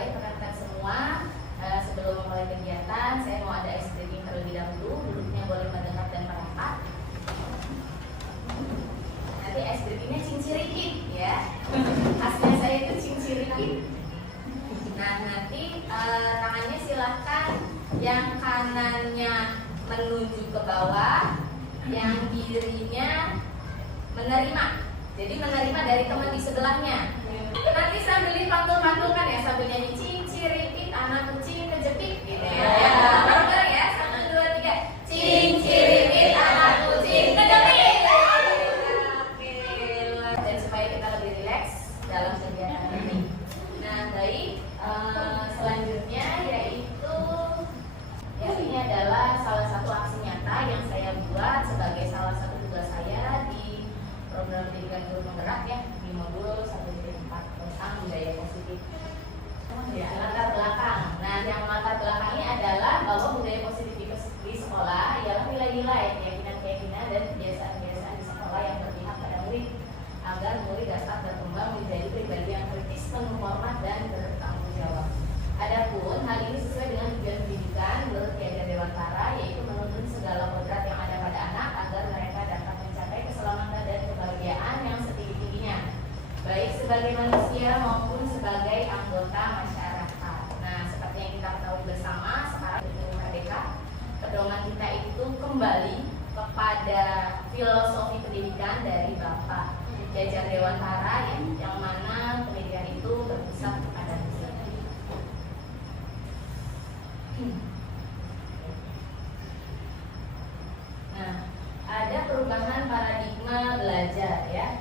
baik rekan-rekan semua, sebelum memulai kegiatan saya mau ada ice breaking terlebih dahulu. Duduknya boleh mendekat dan merapat. Nanti ice breakingnya cincirikin ya. Khasnya saya itu cincirikin. Nah nanti tangannya silahkan yang kanannya menunjuk ke bawah, yang kirinya menerima. Jadi menerima dari teman di sebelahnya. Nanti sambil dipantul-pantulkan ya, sambil nyanyi cinciripit anak kucing kejepit gitu ya. Bareng ya, 1, 2, 3. Cinciripit anak kucing kejepit. Oke, dan supaya kita lebih rileks dalam kegiatan ini. Nah, baik. Selanjutnya yaitu ini adalah salah satu aksi nyata yang saya buat sebagai salah satu tugas saya di program pendidikan guru penggerak ya, di modul 1.4 tentang budaya positif. Ya, latar belakang. Nah, yang latar belakangnya adalah bahwa budaya positif di sekolah ialah nilai-nilai, keyakinan-keyakinan dan kebiasaan-kebiasaan di sekolah yang berpihak pada murid agar murid dapat berkembang menjadi pribadi yang kritis, penuh hormat dan bertanggung jawab. Adapun hal ini sesuai dengan tujuan pendidikan menurut Ki Ageng Dewantara, yaitu menuntun segala kodrat yang ada pada anak agar mereka dapat mencapai keselamatan dan kebahagiaan yang setinggi-tingginya, baik sebagai manusia maupun sebagai anggota masyarakat. Nah, seperti yang kita ketahui bersama, sekarang di Merdeka, pedoman kita itu kembali kepada filosofi pendidikan dari Bapak Ki Ageng Dewantara yang mana pendidikan itu berpusat pada sisi. Nah, ada perubahan paradigma belajar ya,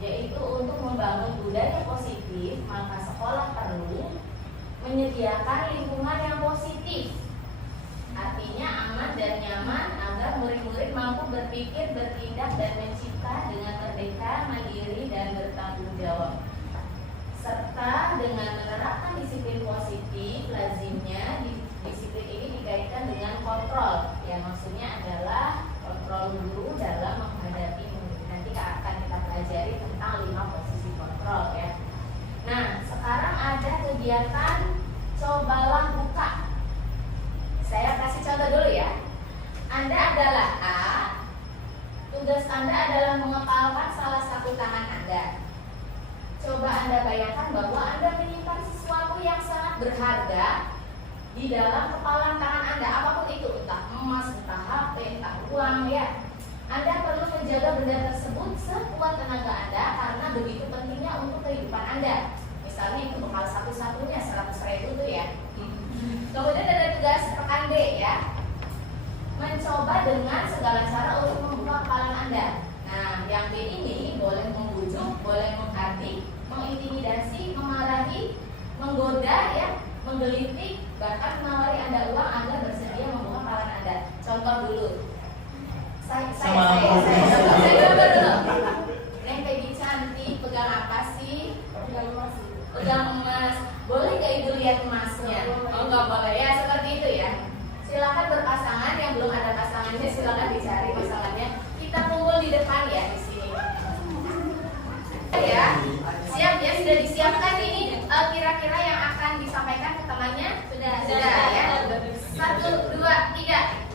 yaitu untuk membangun budaya positif, maka sekolah perlu menyediakan lingkungan yang positif, artinya aman dan nyaman agar murid-murid mampu berpikir, bertindak dan mencipta dengan merdeka, mandiri dan bertanggung jawab. Serta dengan menerapkan disiplin positif, lazimnya disiplin ini dikaitkan dengan kontrol. Ya, maksudnya adalah kontrol guru dalam menghadapi murid. Nanti akan kita pelajari tentang 5 posisi kontrol ya. Nah, sekarang ada kegiatan cobalah buka. Saya kasih contoh dulu ya. Anda adalah A. Tugas Anda adalah mengepalkan salah satu tangan Anda. Coba Anda bayangkan bahwa Anda menyimpan sesuatu yang sangat berharga di dalam kepalan tangan Anda, apapun itu, entah emas, entah HP, entah uang ya. Anda perlu menjaga benda tersebut sekuat tenaga Anda karena begitu pentingnya untuk kehidupan Anda. Misalnya itu bekal satu-satunya 100.000 itu ya. Kemudian ada tugas rekan B ya, mencoba dengan segala cara untuk membuka kepalan Anda. Nah, yang B ini boleh membujuk, boleh menghardik, mengintimidasi, memarahi, menggoda ya, menggelitik, bahkan menawari Anda uang agar bersedia membuka kepalan Anda. Contoh dulu. Saya gambar dulu. Neng Peggy cantik, pegang apa sih? Pegang emas. Boleh gak Ibu lihat emasnya? Oh enggak boleh ya, seperti itu ya. Silakan berpasangan, yang belum ada pasangannya silakan dicari pasangannya. Kita kumpul di depan ya di sini. Ya, siap ya, sudah disiapkan ini kira-kira yang akan disampaikan ke temannya? Sudah ya. 1, 2, 3.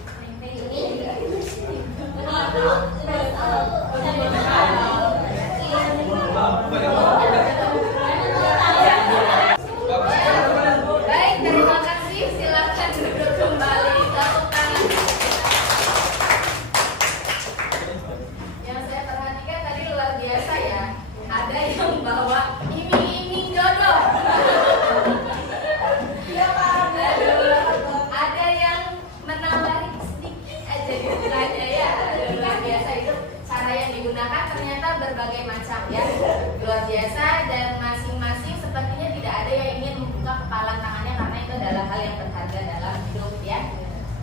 Baik, terima kasih. Silakan duduk kembali. Tepuk tangan. Yang saya perhatikan tadi luar biasa ya. Ada yang bawa iming-iming jodoh. Iya Pak. Ada yang menawari sedikit aja istilahnya ya. Luar biasa itu. Cara yang digunakan ternyata berbagai macam ya. Luar biasa, dan masing-masing sepertinya tidak ada yang ingin membuka kepalan tangannya karena itu adalah hal yang berharga dalam hidup ya.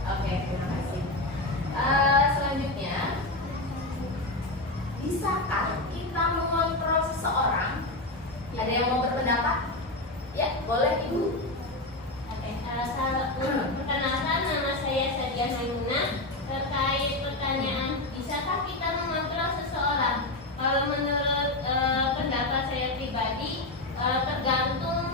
Oke, terima kasih. Selanjutnya, bisakah kita mengontrol seseorang? Ada yang mau berpendapat? Ya, boleh Ibu. Oke, perkenalkan, nama saya Sadia Maimunah. Terkait pertanyaan, bisakah kita mengontrol seseorang? Kalau menurut pendapat saya pribadi, tergantung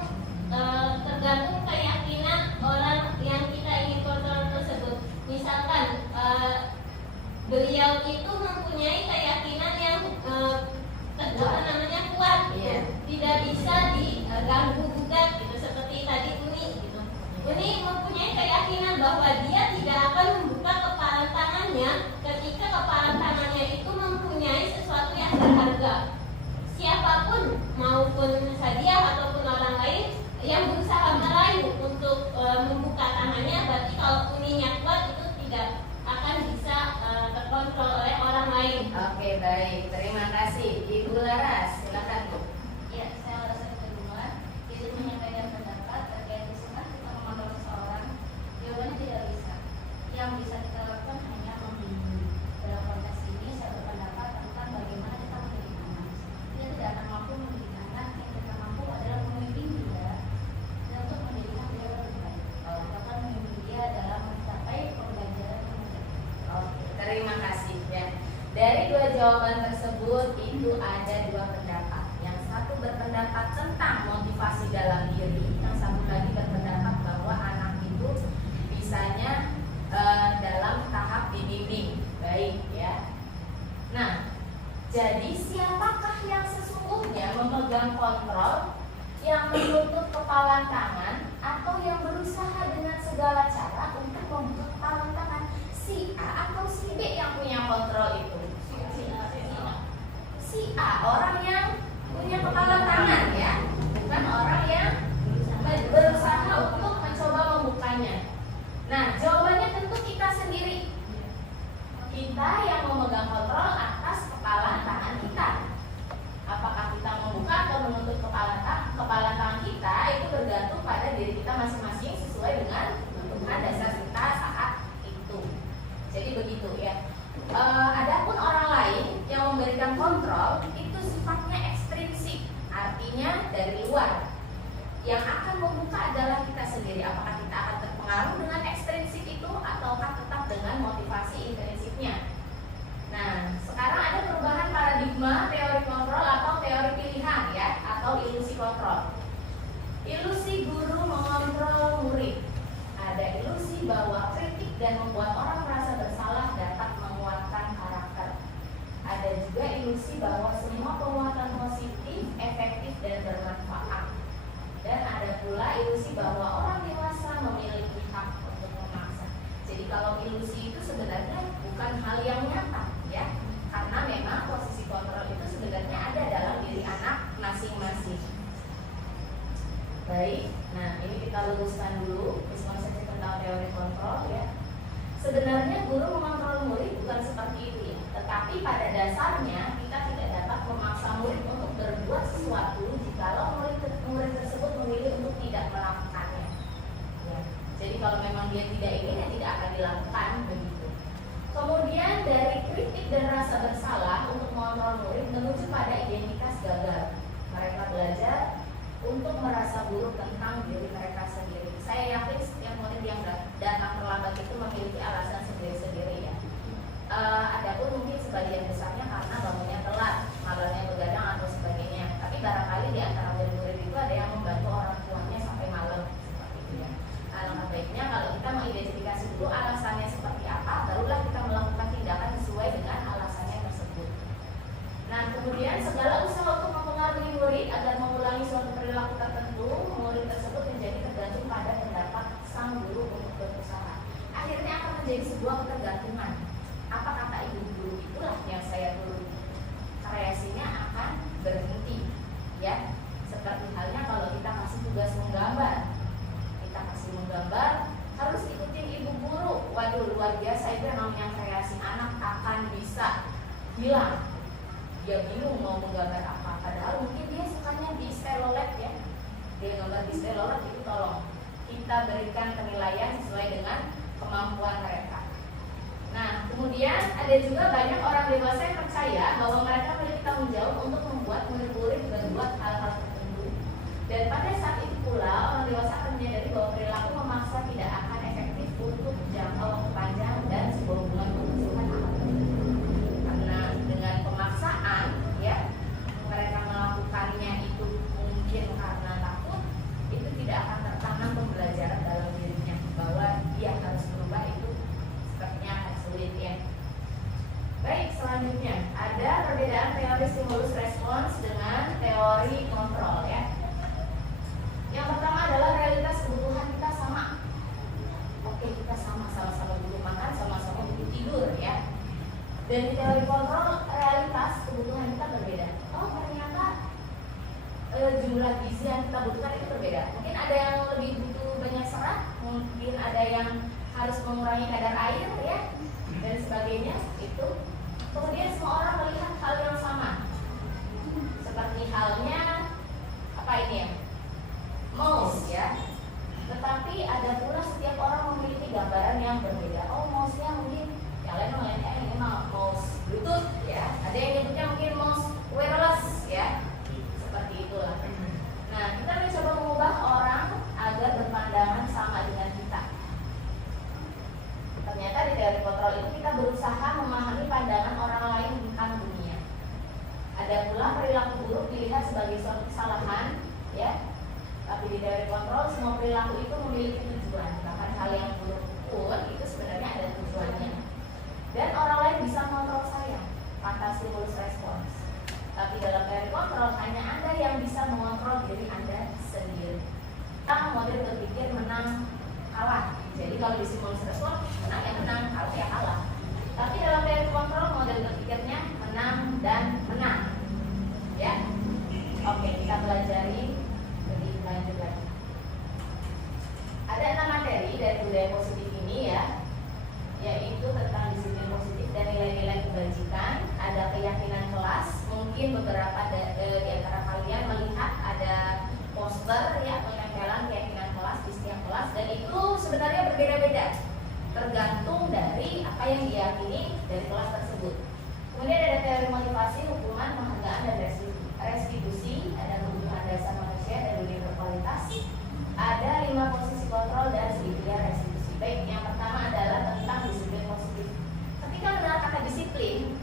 kepalan tangan atau yang berusaha dengan segala cara untuk membuka kepalan tangan. Si A atau si B yang punya kontrol itu? Si A, orang yang punya kepalan tangan ya, bukan orang yang berusaha untuk mencoba membukanya. Nah, jawabannya tentu kita sendiri. Kita yang memegang kontrol atas kepalan tangan kita. Apakah kita membuka atau menutup kepalan tangan kita itu bergantung pada diri kita masing-masing sesuai dengan kebutuhan dasar kita saat itu. Jadi begitu ya. Adapun orang lain yang memberikan kontrol itu sifatnya ekstrinsik, artinya dari luar. Yang akan membuka adalah kita sendiri. Apakah kita akan terpengaruh dengan ekstrinsik itu ataukah tetap dengan motivasi intrinsiknya? Nah, sekarang ada perubahan paradigma teori kontrol atau teori pilihan ya, atau ilusi kontrol. Ilusi guru mengontrol murid. Ada ilusi bahwa kritik dan membuat orang merasa bersalah dapat menguatkan karakter. Ada juga ilusi bahwa semua penguatan positif, efektif dan bermanfaat. Dan ada pula ilusi bahwa orang dewasa memiliki hak untuk memaksa. Jadi kalau ilusi itu sebenarnya bukan hal yang nyata ya, karena memang posisi kontrol itu sebenarnya ada dalam diri anak masing-masing. Baik, nah ini kita luruskan dulu miskonsepsi tentang teori kontrol ya. Sebenarnya guru mengontrol murid bukan seperti itu ya, tetapi pada dasarnya kita tidak dapat memaksa murid untuk berbuat sesuatu jikalau murid tersebut memilih untuk tidak melakukannya ya. Jadi kalau memang dia tidak ingin ya tidak akan dilakukan begitu. Kemudian dari kritik dan rasa bersalah untuk mengontrol murid menuju pada identitas gagal. Mereka belajar untuk merasa buruk tentang diri mereka sendiri. Saya yakin setiap murid yang datang terlambat itu memiliki alasan sendiri-sendiri ya. Adapun mungkin sebagian besarnya karena bangunnya telat, malamnya begadang atau sebagainya. Tapi barangkali di antara murid-murid itu ada yang membantu orang tuanya sampai malam seperti itu ya. Alangkah baiknya kalau kita mengidentifikasi dulu alasannya seperti apa, barulah kita melakukan tindakan sesuai dengan alasannya tersebut. Nah, kemudian segala usaha untuk mempengaruhi murid agar mengulangi suatu perilaku tertentu, murid tersebut menjadi tergantung pada pendapat sang guru untuk berusaha. Akhirnya akan menjadi sebuah ketergantungan. Apa kata ibu guru, itulah yang saya turuti. Kreasinya akan berhenti, ya. Seperti halnya kalau kita kasih tugas menggambar, kita kasih menggambar, harus ikutin ibu guru. Waduh, luar biasa, itu namanya kreasi anak akan bisa hilang. Dia bingung mau menggambar apa, padahal mungkin dia sukanya di stelolet ya. Dia gambar di stelolet itu tolong kita berikan penilaian sesuai dengan kemampuan mereka. Nah, kemudian ada juga banyak orang dewasa yang percaya bahwa mereka memiliki tanggung jawab untuk membuat murid-murid berbuat hal-hal tertentu. Dan pada saat itu pula orang dewasa akan menyadari bahwa perilaku memaksa tidak akan efektif untuk jangka waktu panjang dan sebuah hubungan kemusuhan akan terjadi. Karena dengan pemaksaan, ya, mereka melakukannya itu mungkin karena takut, itu tidak akan tertanam pembelajaran dalam dirinya bahwa dia harus berubah, itu sepertinya akan sulit ya. Baik, selanjutnya ada perbedaan teori stimulus respons dengan teori kontrol ya. Yang pertama adalah realitas kebutuhan kita sama. Oke, kita sama-sama butuh makan, sama-sama butuh tidur ya. Dan di teori kontrol realitas kebutuhan kita berbeda. Oh, ternyata jumlah gizi yang kita butuhkan itu berbeda. Mungkin ada yang lebih butuh banyak serat, mungkin ada yang harus mengurangi kadar air ya, dan sebagainya itu. Kemudian semua orang melihat hal yang sama. Seperti halnya apa ini ya? Mouse ya. Tetapi ada pula setiap orang memiliki gambaran yang berbeda. Oh, mouse-nya mungkin yang lain melihatnya ini mouse Bluetooth ya. Ada yang nyebutnya mungkin mouse wireless ya. Seperti itulah. Nah, kita mencoba mengubah orang agar berpandangan sama dengan kita. Ternyata di teori kontrol itu kita berusaha memahami pandangan orang lain tentang dunia. Ada pula perilaku buruk dilihat sebagai suatu kesalahan ya. Tapi di teori kontrol semua perilaku itu memiliki tujuan. Bahkan hal yang buruk pun itu sebenarnya ada tujuannya. Dan orang lain bisa mengontrol saya, kata stimulus respons. Tapi dalam teori kontrol hanya Anda yang bisa mengontrol diri Anda sendiri. model berpikir menang kalah. Jadi kalau di simulasi respon menang ya menang, kalah ya kalah. Tapi dalam teori kontrol model berpikirnya menang dan menang. Ya, oke, kita pelajari lebih lanjut lagi. Ada 6 materi dari budaya positif ini ya, yaitu tentang disiplin positif dan nilai-nilai kebajikan. Ada keyakinan kelas. Mungkin beberapa di antara kalian melihat ada poster ya penempelan keyakinan kelas di setiap kelas, dan itu sebenarnya berbeda-beda tergantung dari apa yang diyakini dari kelas tersebut. Kemudian ada teori motivasi, hukuman, penghargaan, dan restitusi. Ada kebutuhan dasar manusia dan dunia berkualitas. Ada 5 posisi kontrol dan segitiga restitusi. Baik, yang pertama adalah tentang disiplin positif. Ketika mengenal kata disiplin,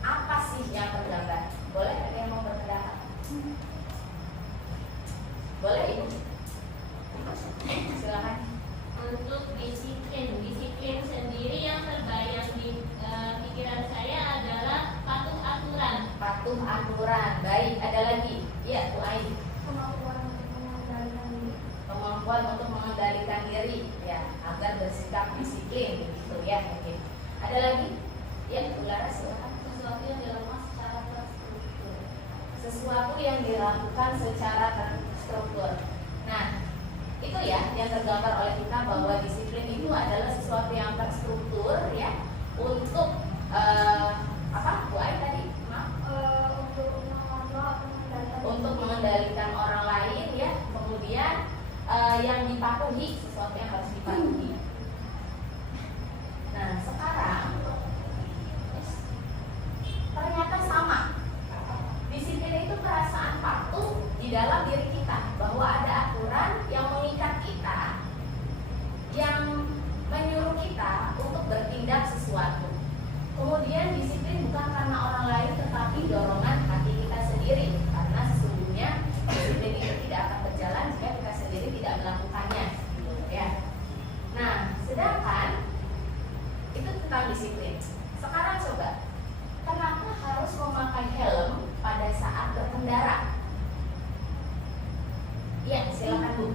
apa sih yang tergambar? Boleh ada yang mau berpendapat? Boleh Ibu? Silakan. Untuk disiplin sendiri yang terbayang di pikiran saya adalah patuh aturan. Patuh aturan. Baik, ada lagi? Iya, Bu Ain. Kemampuan untuk mengendalikan diri. Kemampuan untuk mengendalikan diri, ya, agar bersikap disiplin, gitu ya. Oke. Ada lagi? Ya, Bu Laras, silakan. Sesuatu yang dilakukan secara terstruktur. Sesuatu yang dilakukan secara terstruktur. Nah, itu ya yang tergambar oleh kita bahwa disiplin itu adalah sesuatu yang terstruktur ya untuk apa Bu Ai tadi? Maaf. Untuk mengendalikan orang lain ya, kemudian yang dipatuhi, sesuatu yang harus dipatuhi. Nah, sekarang ternyata sama. Disiplin itu perasaan patuh di dalam diri kita, bahwa ada aturan yang mengikat kita, yang menyuruh kita untuk bertindak sesuatu. Kemudian disiplin bukan karena orang lain, tetapi dorongan hati kita sendiri, karena sesungguhnya disiplin itu tidak akan berjalan jika kita sendiri tidak melakukannya, gitu ya. Nah, sedangkan itu tentang disiplin. Sekarang coba, kenapa harus memakai helm pada saat berkendara? Ya, silakan Bu.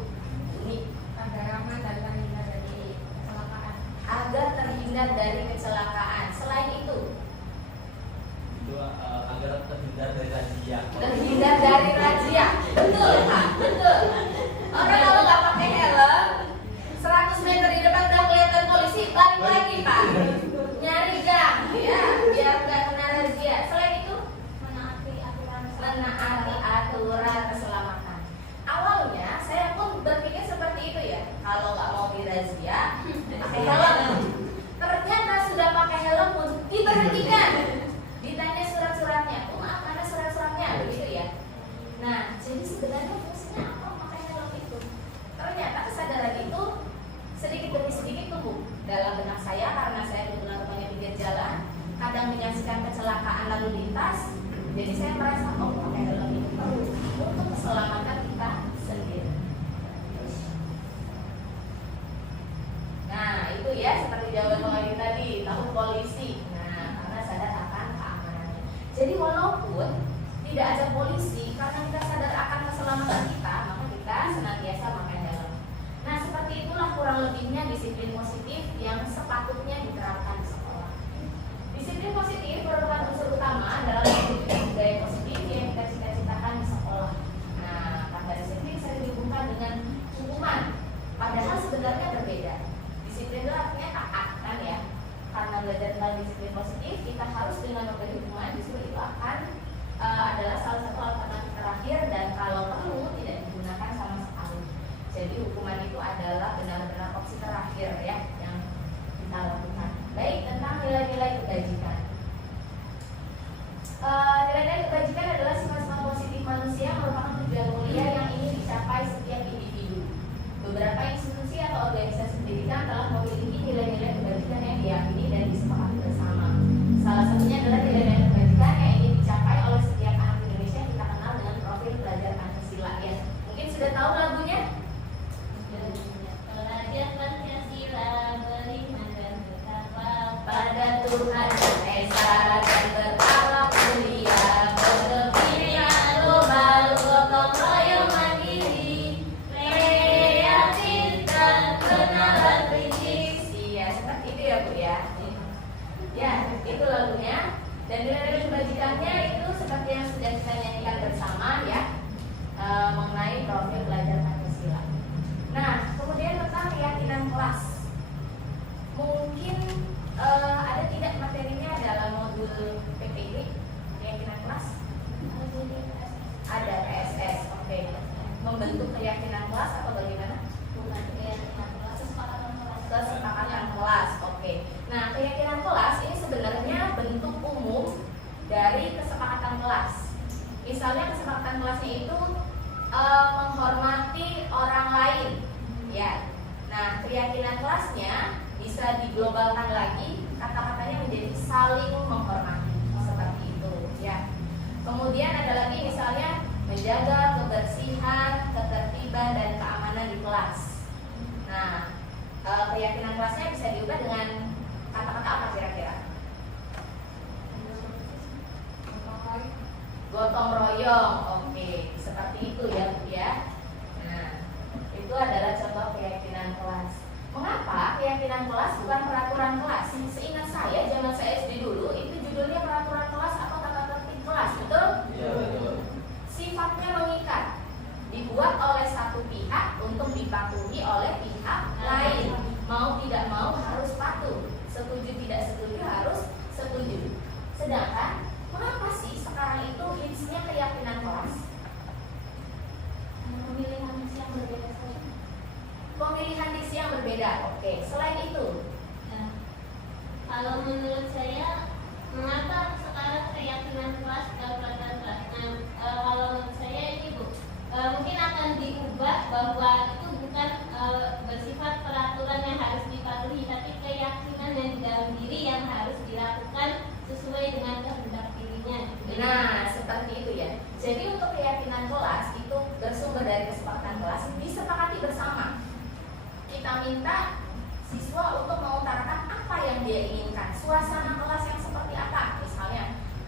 Ini Agar aman dan terhindar dari kecelakaan. agar terhindar dari kecelakaan. Selain itu, agar terhindar dari razia. terhindar dari razia. Betul Pak, betul. Orang kalau nggak pakai helm, 100 meter di depan udah kelihatan polisi, balik lagi Pak, nyari gang, ya, biar nggak kena razia. Selain itu, Menaati aturan. menaati aturan keselamatan. Awalnya saya pun berpikir seperti itu ya, kalau nggak mau dirazia, pakai helm. Ternyata sudah pakai helm pun diberhentikan. Ditanya surat-suratnya, maaf mana surat-suratnya, begitu ya. Nah, jadi sebenarnya fungsinya apa pakai helm itu? Ternyata kesadaran itu sedikit demi sedikit tumbuh dalam benak saya, karena saya benar-benar rumahnya pinggir jalan, kadang menyaksikan kecelakaan lalu lintas. Jadi saya merasa, oh pakai helm itu perlu untuk keselamatan kita sendiri. Nah, itu ya seperti jawaban pengajar tadi, takut polisi. Nah, karena sadar akan keamanannya. Jadi walaupun tidak ada polisi, karena kita sadar akan keselamatan kita, maka kita senantiasa pakai helm. Nah, seperti itulah kurang lebihnya disiplin positif yang sepatutnya diterapkan di sekolah. Disiplin positif merupakan unsur utama dalam mewujudkan budaya positif yang kita cita-citakan di sekolah. Nah, kata disiplin sering dihubungkan dengan hukuman, padahal sebenarnya berbeda. Disiplin itu artinya taat kan ya. Karena belajar tentang disiplin positif, kita harus dengan memberi hukuman, justru itu akan adalah salah satu alternatif terakhir, dan kalau perlu tidak digunakan sama sekali. Jadi hukuman itu adalah benar-benar opsi terakhir ya yang kita lakukan. Baik, tentang nilai-nilai kebajikan. Nilai-nilai kebajikan adalah sifat-sifat positif manusia, merupakan tujuan mulia yang ingin dicapai setiap individu. Beberapa institusi atau organisasi pendidikan telah memiliki nilai-nilai kebajikan yang diyakini dan disepakati bersama. Salah satunya adalah nilai-nilai kebajikan yang ingin dicapai oleh setiap anak Indonesia yang kita kenal dengan profil pelajar Pancasila ya. Mungkin sudah tahu lagunya? Pelajar Pancasila beriman dan bertakwa Pada Tuhan Esa dan berakhlak mulia, berpemikiran global, gotong royong mandiri, diglobalkan lagi, kata-katanya menjadi saling menghormati, seperti itu ya. Kemudian ada lagi misalnya menjaga kebersihan, ketertiban dan keamanan di kelas. Nah, keyakinan kelasnya bisa diubah dengan kata-kata apa kira-kira? Gotong royong, oke, seperti itu ya Bu ya. Nah, itu adalah contoh keyakinan kelas. Mengapa keyakinan kelas bukan peraturan kelas? Seingat saya, zaman saya SD dulu itu judulnya peraturan kelas atau tata tertib kelas, betul? Iya, betul. Sifatnya mengikat, dibuat oleh satu pihak untuk dipatuhi oleh pihak lain. Mau tidak mau harus patuh, setuju tidak setuju harus setuju. Sedangkan mengapa sih sekarang itu hitsnya keyakinan kelas? Pemilihan yang berbeda saja. Pemilihan diksi yang berbeda. Oke, selain itu, Nah, kalau menurut saya, mengapa sekarang keyakinan kelas dan peraturan kelas? Nah, kalau menurut saya ini Bu, mungkin akan diubah bahwa itu bukan bersifat peraturan yang harus dipatuhi, tapi keyakinan yang di dalam diri yang harus dilakukan sesuai dengan kehendak dirinya. nah seperti itu ya. Jadi untuk keyakinan kelas itu bersumber dari kesepakatan kelas, disepakati bersama. Kita minta siswa untuk mengutarakan apa yang dia inginkan, suasana kelas yang seperti apa. Misalnya,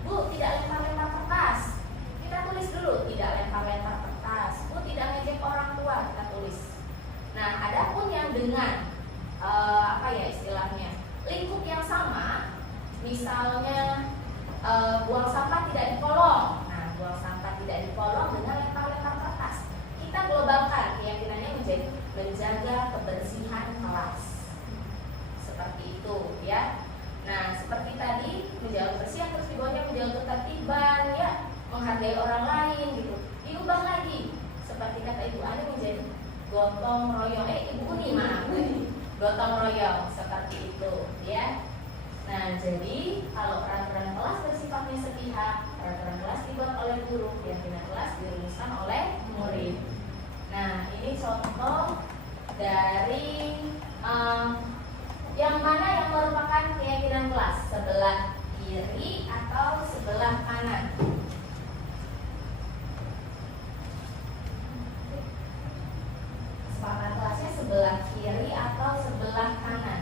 Bu, tidak lempar-lempar kertas, kita tulis dulu. Tidak lempar-lempar kertas. Bu, tidak ngejek orang tua, kita tulis. Nah, adapun yang dengan apa ya istilahnya, lingkup yang sama, misalnya buang sampah tidak di kolong. Nah, buang sampah tidak di kolong dengan lempar-lempar kertas. Kita globalkan keyakinannya menjadi menjaga kebersihan kelas, seperti itu ya. Nah, seperti tadi menjaga kebersihan, terus di bawahnya menjaga ketertiban ya, menghargai orang lain gitu. Diubah lagi seperti kata Ibu Ani menjadi gotong royong. Ibu Uni maaf, gotong royong seperti itu ya. Nah, jadi kalau peraturan kelas bersifatnya sepihak, peraturan kelas dibuat oleh guru, keyakinan kelas dirumuskan oleh murid. Nah, ini contoh dari yang mana yang merupakan keyakinan kelas, sebelah kiri atau sebelah kanan. Kesepakatan kelasnya sebelah kiri atau sebelah kanan.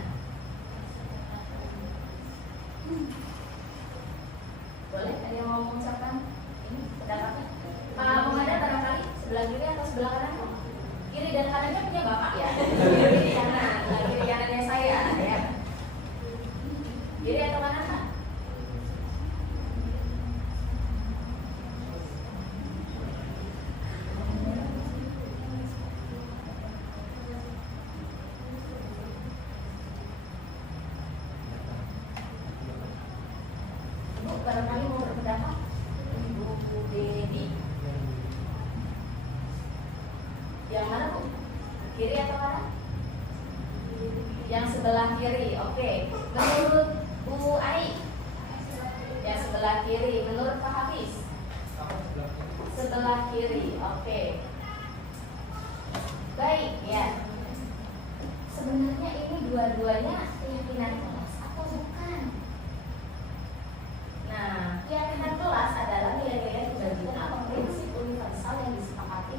Boleh, ada yang mau mengucapkan ini pendapatnya? Pak Muhammad barangkali sebelah kiri atau sebelah kanan? Kiri dan kanannya punya bapak ya. Kiri kanan, kiri kanannya saya ya. Kiri atau kanan Pak? Ibu barangkali mau berpendapat? Ibu Dedi. Yang mana Bu? Kiri atau kanan? Yang sebelah kiri, oke. Menurut Bu Ai, yang sebelah kiri. Menurut Pak Hafiz, sebelah kiri, oke. Baik ya. Sebenarnya ini dua-duanya keyakinan kelas atau bukan? Nah, keyakinan kelas adalah nilai-nilai kebajikan atau prinsip universal yang disepakati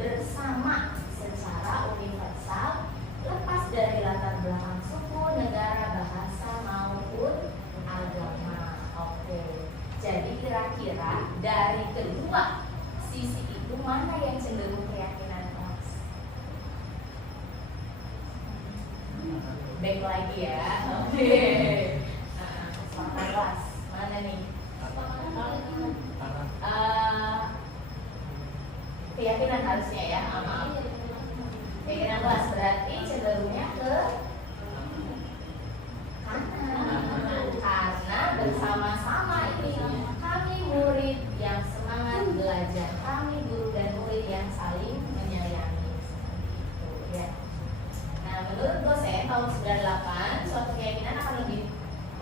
bersama secara universal, lepas dari latar belakang suku, negara, bahasa maupun agama. Oke. Jadi kira-kira dari kedua sisi itu mana yang cenderung keyakinan kelas? Back lagi ya. Oke. Nah, kesepakatan kelas mana nih? Keyakinan harusnya ya, maaf. Keyakinan kelas berarti cenderungnya ke kanan, karena bersama-sama ini kami murid yang semangat belajar, kami guru dan murid yang saling menyayangi, seperti itu ya. Nah, menurut dosen tahun 98, suatu keyakinan akan lebih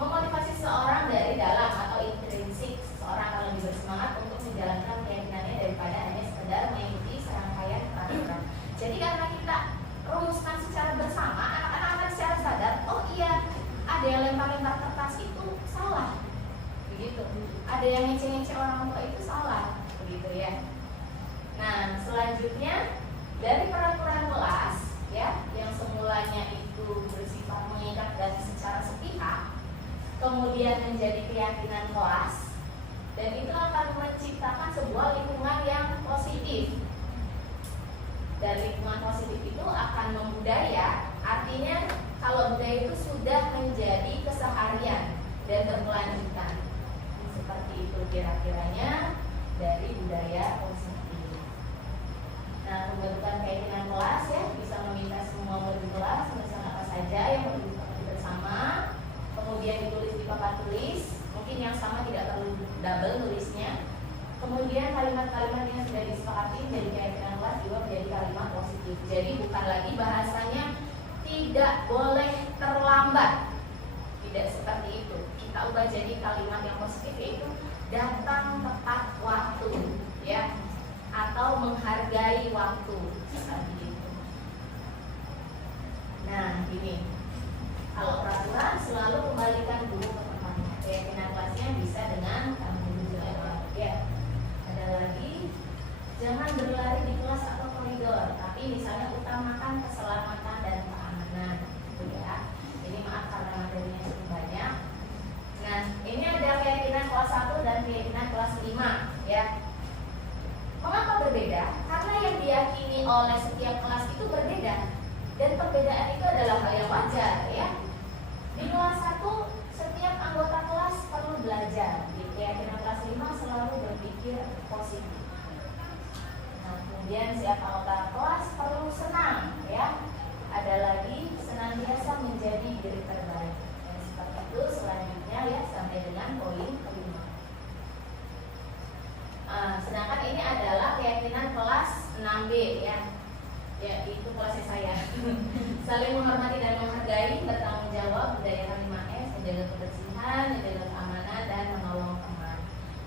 memotivasi seseorang dari dalam atau intrinsik. Seseorang akan lebih bersemangat untuk menjalankan keyakinannya daripada hanya sekedar mengikuti serangkaian peraturan ada yang ngece-ngece orang tua itu salah, begitu ya. Nah, selanjutnya dari peraturan kelas ya, yang semulanya itu bersifat mengikat dan secara sepihak, kemudian menjadi keyakinan kelas, dan itu akan menciptakan sebuah lingkungan yang positif. Dan lingkungan positif itu akan membudaya, artinya kalau budaya itu sudah menjadi keseharian dan berkelanjutan. Seperti itu kira-kiranya dari budaya positif. Nah, pembentukan keyakinan kelas ya, bisa meminta semua murid kelas menuliskan apa saja yang perlu disepakati bersama, kemudian ditulis di papan tulis, mungkin yang sama tidak perlu double nulisnya. Kemudian kalimat-kalimat yang sudah disepakati dari keyakinan kelas juga menjadi kalimat positif. Jadi bukan lagi bahasanya tidak boleh terlambat, tidak seperti itu. Kita ubah jadi kalimat yang positif, yaitu datang tepat waktu, ya, atau menghargai waktu, seperti itu. Nah, ini kalau peraturan selalu kembalikan guru ke tempatnya. Keyakinan kelasnya bisa dengan kamu jawab, ya. Ada lagi, jangan berlari di kelas atau koridor, tapi misalnya utamakan keselamatan dan keamanan, gitu ya. Jadi maaf karena materinya cukup banyak. Nah, ini ada keyakinan kelas 1 dan keyakinan kelas 5, ya. Mengapa berbeda? Karena yang diyakini oleh setiap kelas itu berbeda, dan perbedaan itu adalah hal yang wajar, ya. Di kelas 1 setiap anggota kelas perlu belajar. Di keyakinan kelas 5 selalu berpikir positif. Nah, kemudian setiap anggota kelas perlu senang, ya. Ada lagi senantiasa menjadi diri terbaik. Dan seperti itu selanjutnya ya, sampai dengan poin kelima. Sedangkan ini adalah keyakinan kelas 6B, ya. Ya, itu kelasnya saya. Saling menghormati dan menghargai, bertanggung jawab, budayakan 5S, menjaga kebersihan, menjaga keamanan, dan menolong teman.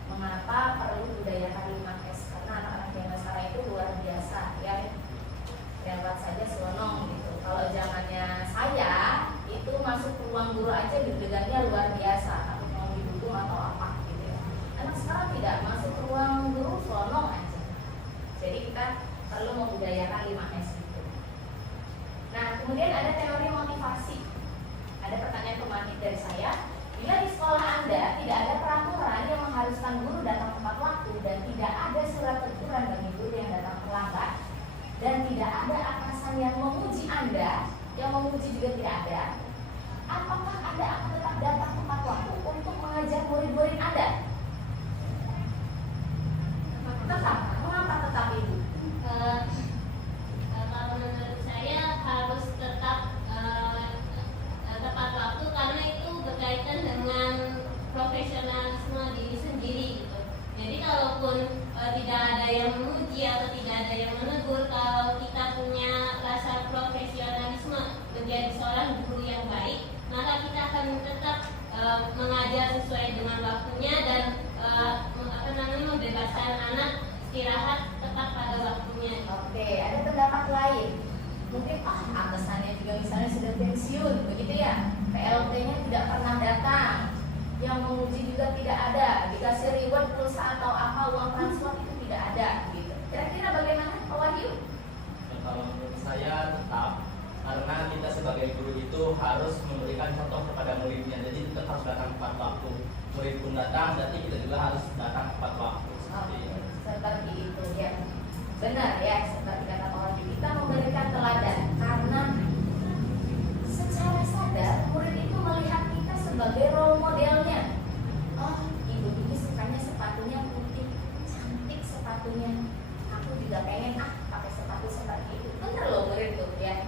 Mengapa perlu budayakan 5S? Karena anak-anak zaman sekarang itu luar biasa, ya. Lewat saja selonong gitu. Kalau zamannya saya itu masuk ke ruang guru aja deg-degannya luar biasa, takut mau didukung atau apa gitu ya. Anak sekarang tidak, masuk ke ruang guru selonong aja. Jadi kita perlu membudayakan 5S itu. Nah, kemudian ada teori motivasi. Ada pertanyaan pematik dari saya. Bila di sekolah Anda tidak ada peraturan yang mengharuskan guru datang tepat waktu dan tidak ada surat teguran bagi guru yang datang terlambat, dan tidak ada atasan yang memuji Anda, yang memuji juga tidak ada, apakah Anda akan tetap datang tepat waktu untuk mengajar murid-murid Anda? Tetap. Mengapa tetap itu? Kalau menurut saya harus tetap tepat waktu, karena itu berkaitan dengan profesionalisme diri sendiri gitu. Jadi kalaupun tidak ada yang memuji atau tidak ada yang menegur, kalau kita punya rasa profesionalisme menjadi seorang guru yang baik, maka kita akan tetap mengajar sesuai dengan waktunya dan membebaskan anak istirahat tetap pada waktunya. Oke, ada pendapat lain. Mungkin atasannya juga misalnya sudah pensiun, begitu ya. PLT-nya tidak pernah datang, yang memuji juga tidak ada, dikasih reward pulsa atau apa, uang transport itu tidak ada, gitu. Kira-kira bagaimana, Pak Wahyu? Kalau menurut saya tetap, karena kita sebagai guru itu harus memberikan contoh kepada muridnya. Jadi kita harus datang tepat waktu. Murid pun datang, berarti kita juga harus datang tepat waktu. Seperti itu ya. Benar ya, seperti kata Pak Wahyu, kita memberikan teladan karena secara sadar murid itu melihat kita sebagai role modelnya. Oh, ibu ini sukanya sepatunya putih, cantik sepatunya. Aku juga pengen pakai sepatu seperti itu. Benar loh murid tuh ya.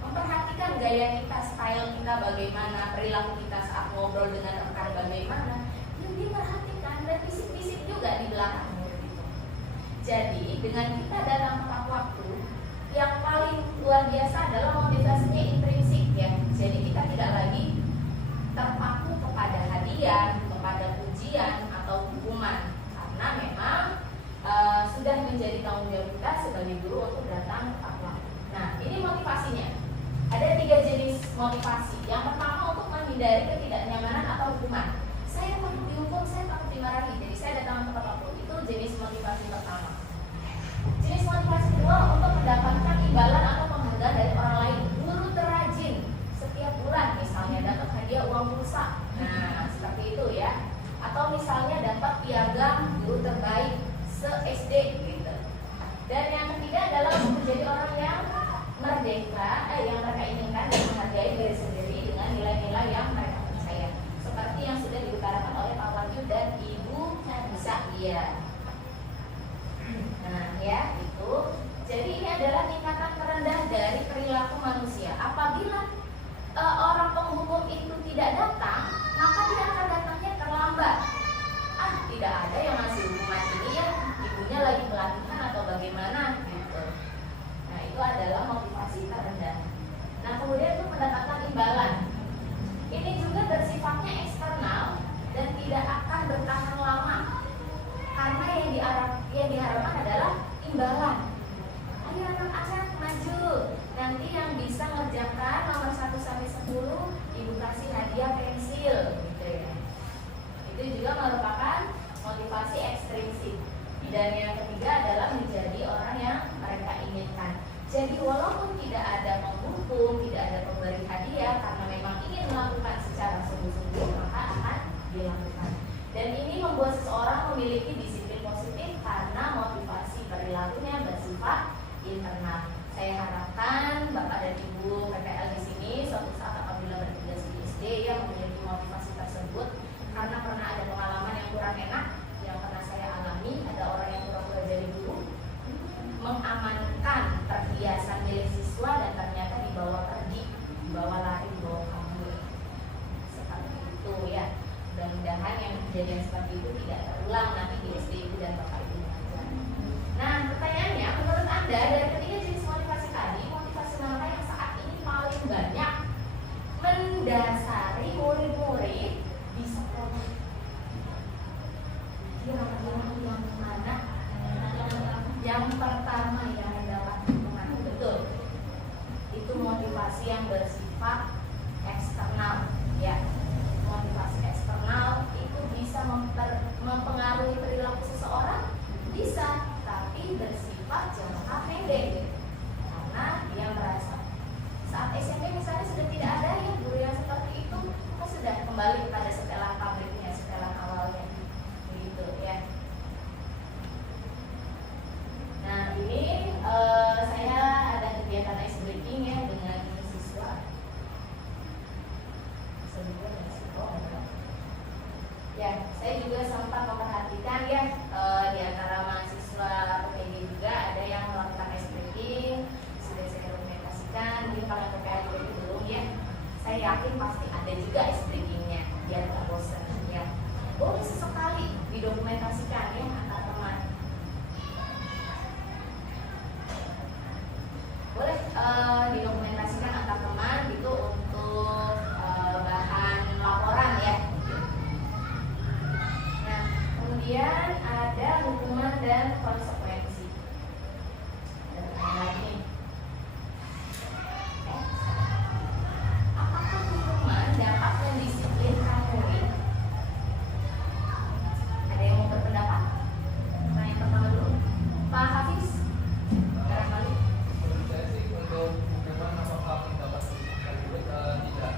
Memperhatikan gaya kita, style kita bagaimana, perilaku kita saat ngobrol dengan rekan bagaimana. Dia diperhatikan dan bisik-bisik juga di belakang murid itu. Jadi dengan kita datang tepat waktu, yang paling luar biasa adalah motivasinya intrinsik ya. Jadi kita tidak lagi terpaku kepada hadiah, kepada pujian atau hukuman, karena memang sudah menjadi tanggung jawab kita sebagai guru untuk datang tepat waktu. Nah, ini motivasinya. Ada 3 jenis motivasi. Yang pertama untuk menghindari ketidaknyamanan atau hukuman. Saya takut dihukum, saya takut dimarahi. Jadi saya datang tepat waktu. Itu jenis motivasi pertama. Jenis motivasi kedua untuk mendapatkan imbalan atau penghargaan dari orang lain. Guru terrajin setiap bulan misalnya dapat hadiah uang pulsa. Nah, seperti itu ya. Atau misalnya dapat piagam guru terbaik se-SD gitu. Dan yang ketiga adalah untuk menjadi orang yang merdeka, yang mereka inginkan dan menghargai diri sendiri dengan nilai-nilai yang mereka percaya. Seperti yang sudah diutarakan oleh Pak Wahyu dan Ibu Zakia. Nah, ya itu. Jadi ini adalah tingkatan terendah dari perilaku manusia. Apabila orang penghukum itu tidak datang, maka dia akan datangnya terlambat. Tidak ada yang ngasih hukuman ini ya, ibunya lagi pelatihan atau bagaimana gitu. Nah, itu adalah motivasi terendah. Nah, kemudian untuk mendapatkan imbalan. Ini juga bersifatnya eksternal dan tidak akan bertahan lama. Karena yang diharapkan adalah imbalan. Ayo anak-anak maju. Nanti yang bisa ngerjakan nomor 1 sampai 10 ibu kasih hadiah pensil gitu ya. Itu juga merupakan motivasi ekstrinsik. Dan yang ketiga adalah menjadi orang yang mereka inginkan. Jadi walaupun tidak ada menghukum, tidak ada pemberi hadiah, karena memang ingin melakukan secara sungguh-sungguh, maka akan dilakukan. Dan ini membuat seseorang memiliki disiplin positif karena motivasi perilakunya bersifat internal. Saya harapkan Bapak dan Ibu PPL di sini suatu saat apabila bertugas di SD yang memiliki motivasi tersebut, karena pernah ada pengalaman yang kurang enak yang pernah saya alami. Ada orang yang pura-pura jadi guru mengamankan perhiasan milik siswa dan ternyata dibawa pergi, dibawa lari, dibawa kabur. Seperti itu ya. Mudah-mudahan yang kejadian seperti itu tidak terulang nanti di SD Ibu dan Bapak Ibu mengajar. Nah, pertanyaannya, menurut Anda dari ketiga jenis motivasi tadi, motivasi mana yang saat ini paling banyak mendasari murid-murid di sekolah? Kira-kira yang mana? Yang pertama yang mendapat hukuman, betul. Itu motivasi yang bersifat eksternal, ya. Motivasi eksternal itu bisa mempengaruhi perilaku seseorang, bisa, tapi bersifat jangka pendek. Karena dia merasa saat SMP misalnya sudah tidak ada ya guru yang seperti itu, maka sudah kembali kepada setelan pabriknya, setelan awalnya, begitu ya. Nah, ini saya ada kegiatan ice breaking ya dengan siswa. Ya, saya juga sempat memperhatikan ya di antara mahasiswa PPG juga ada yang melakukan ice breaking. Sudah saya dokumentasikan. Mungkin kalau PPL juga belum ya. Saya yakin pasti ada juga ice breakingnya biar nggak bosan ya. Boleh sesekali didokumentasikan ya antar teman. Boleh didokumentasikan antar teman gitu untuk bahan laporan ya. Nah, kemudian ada hukuman dan konsekuensi. Ada pertanyaan lagi nih. Apakah hukuman dapat mendisiplinkan murid? Ada yang mau berpendapat? Nah, yang pertama dulu, Pak Hafiz. Barangkali. Menurut saya sih untuk hukuman apakah mendapat murid tidak,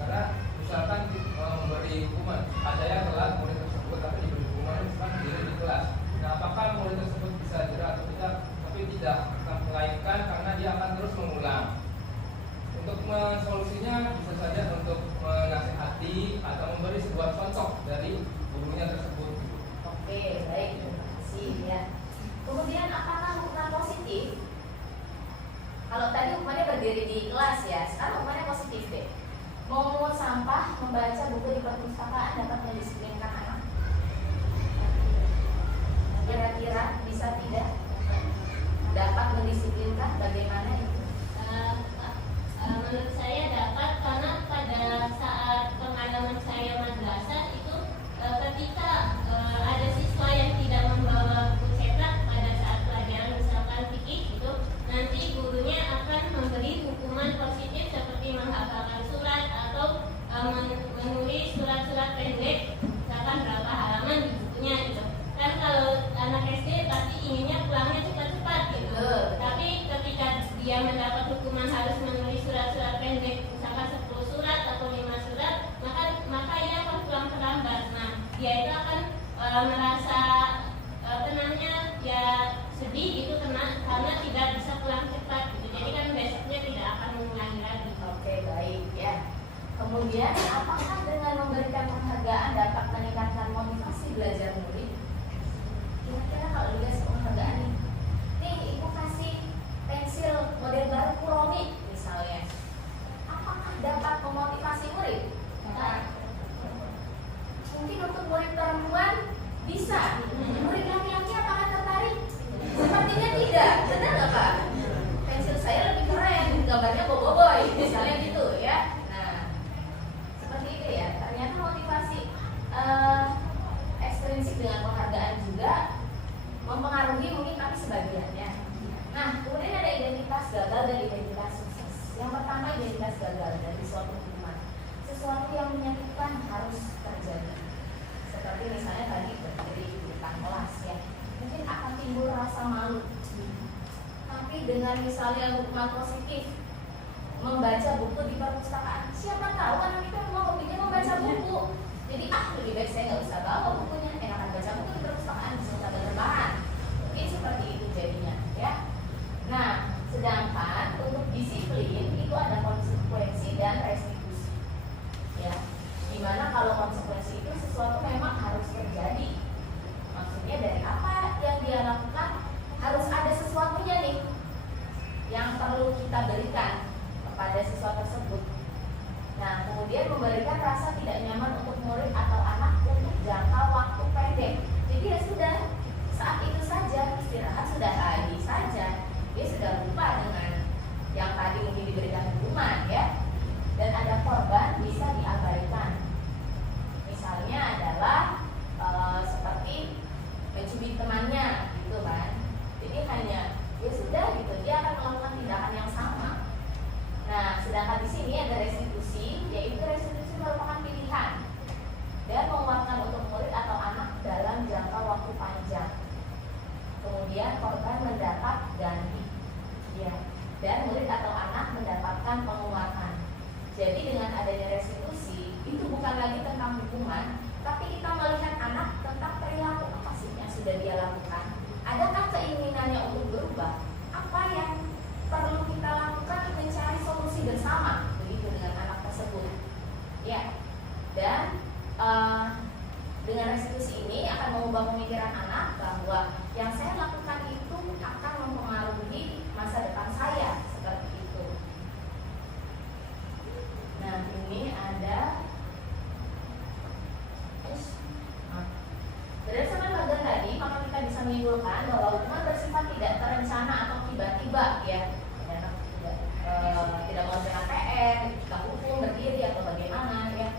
karena misalkan memberi hukuman ada yang telat murid tersebut tapi diberi hukuman misalkan diri di kelas. Nah, apakah murid tersebut bisa jerah atau tidak? Tapi tidak, melainkan karena dia akan terus mengulang. Untuk solusinya bisa saja untuk menasihati atau memberi sebuah contoh dari gurunya tersebut. Oke, baik, terima kasih ya. Kemudian apakah hukuman positif? Kalau tadi hukumannya berdiri di kelas ya, sekarang hukumannya positif deh. Memungut sampah, membaca buku di perpustakaan dapat mendisiplinkan anak. Kira-kira bisa tidak? Dapat mendisiplinkan, bagaimana itu? Menurut saya dapat, karena pada saat pengalaman saya madrasah itu ketika ada siswa yang tidak membawa buku cetak pada saat pelajaran misalkan fikih itu, nanti gurunya akan memberi hukuman positif seperti menghafalkan surat atau menulis surat-surat pendek misalkan berapa halaman di buku pendek, misalkan 10 surat atau 5 surat, maka ia akan pulang terlambat. Nah, dia itu akan merasa ya sedih gitu karena tidak bisa pulang cepat gitu. Jadi kan besoknya tidak akan mengulangi lagi. Oke, baik ya. Kemudian, apakah dengan memberikan penghargaan dapat meningkatkan motivasi belajar murid? Kira-kira kalau dikasih penghargaan nih ibu kasih pensil model baru Kuromi misalnya, apakah dapat memotivasi murid? Mungkin untuk murid perempuan bisa, murid laki-laki apakah tertarik? Sepertinya tidak, benar nggak Pak? Pensil saya lebih keren, gambarnya boboiboy, misalnya gitu ya. Nah, seperti itu ya. Ternyata motivasi ekstrinsik dengan penghargaan juga mempengaruhi mungkin tapi sebagiannya. Nah, kemudian ada identitas gagal dan identitas sukses. Yang pertama identitas gagal dari suatu hubungan. Sesuatu yang menyakitkan harus terjadi. Seperti misalnya tadi berdiri di depan kelas ya, mungkin akan timbul rasa malu. Tapi dengan misalnya hukuman positif, membaca buku di perpustakaan, siapa tahu anak itu memang hobinya membaca buku. Jadi lebih baik saya nggak usah bawa bukunya, enakan baca buku di perpustakaan bisa sambil rebahan. Mungkin seperti itu jadinya ya. Nah, sedangkan untuk disiplin itu ada konsekuensi dan restitusi ya. Dimana kalau konsekuensi itu sesuatu memang harus terjadi. Maksudnya dari apa yang dia lakukan harus ada sesuatunya nih yang perlu kita berikan kepada siswa tersebut. Nah, kemudian memberikan rasa tidak nyaman untuk murid atau anak untuk jangka waktu pendek. Jadi ya sudah, saat itu saja istirahat, sudah tadi saja dia sudah lupa dengan yang tadi mungkin diberikan hukuman ya. Dan ada korban bisa diabaikan. Misalnya adalah seperti mencubit temannya gitu kan. Jadi hanya ya sudah gitu, dia akan melakukan tindakan yang sama. Nah, sedangkan di sini ada restitusi, yaitu restitusi merupakan pilihan dan menguatkan untuk murid atau anak dalam jangka waktu panjang. Kemudian korban mendapat ganti, ya, dan murid atau anak mendapatkan penguatan. Jadi dengan adanya restitusi itu bukan lagi tentang hukuman, tapi kita melihat anak tentang perilaku apa sih yang sudah dia lakukan. Adakah keinginannya untuk berubah? Apa yang perlu kita lakukan mencari solusi bersama begitu dengan anak tersebut ya. Dan dengan restitusi ini akan mengubah pemikiran anak bahwa yang saya lakukan itu akan mempengaruhi masa depan saya, seperti itu. Nah, ini ada berdasarkan bagian tadi, maka kita bisa menyimpulkan bahwa hukuman bersifat tidak terencana atau tiba-tiba ya. Tidak mengerjakan PR, kita hukum berdiri atau bagaimana ya.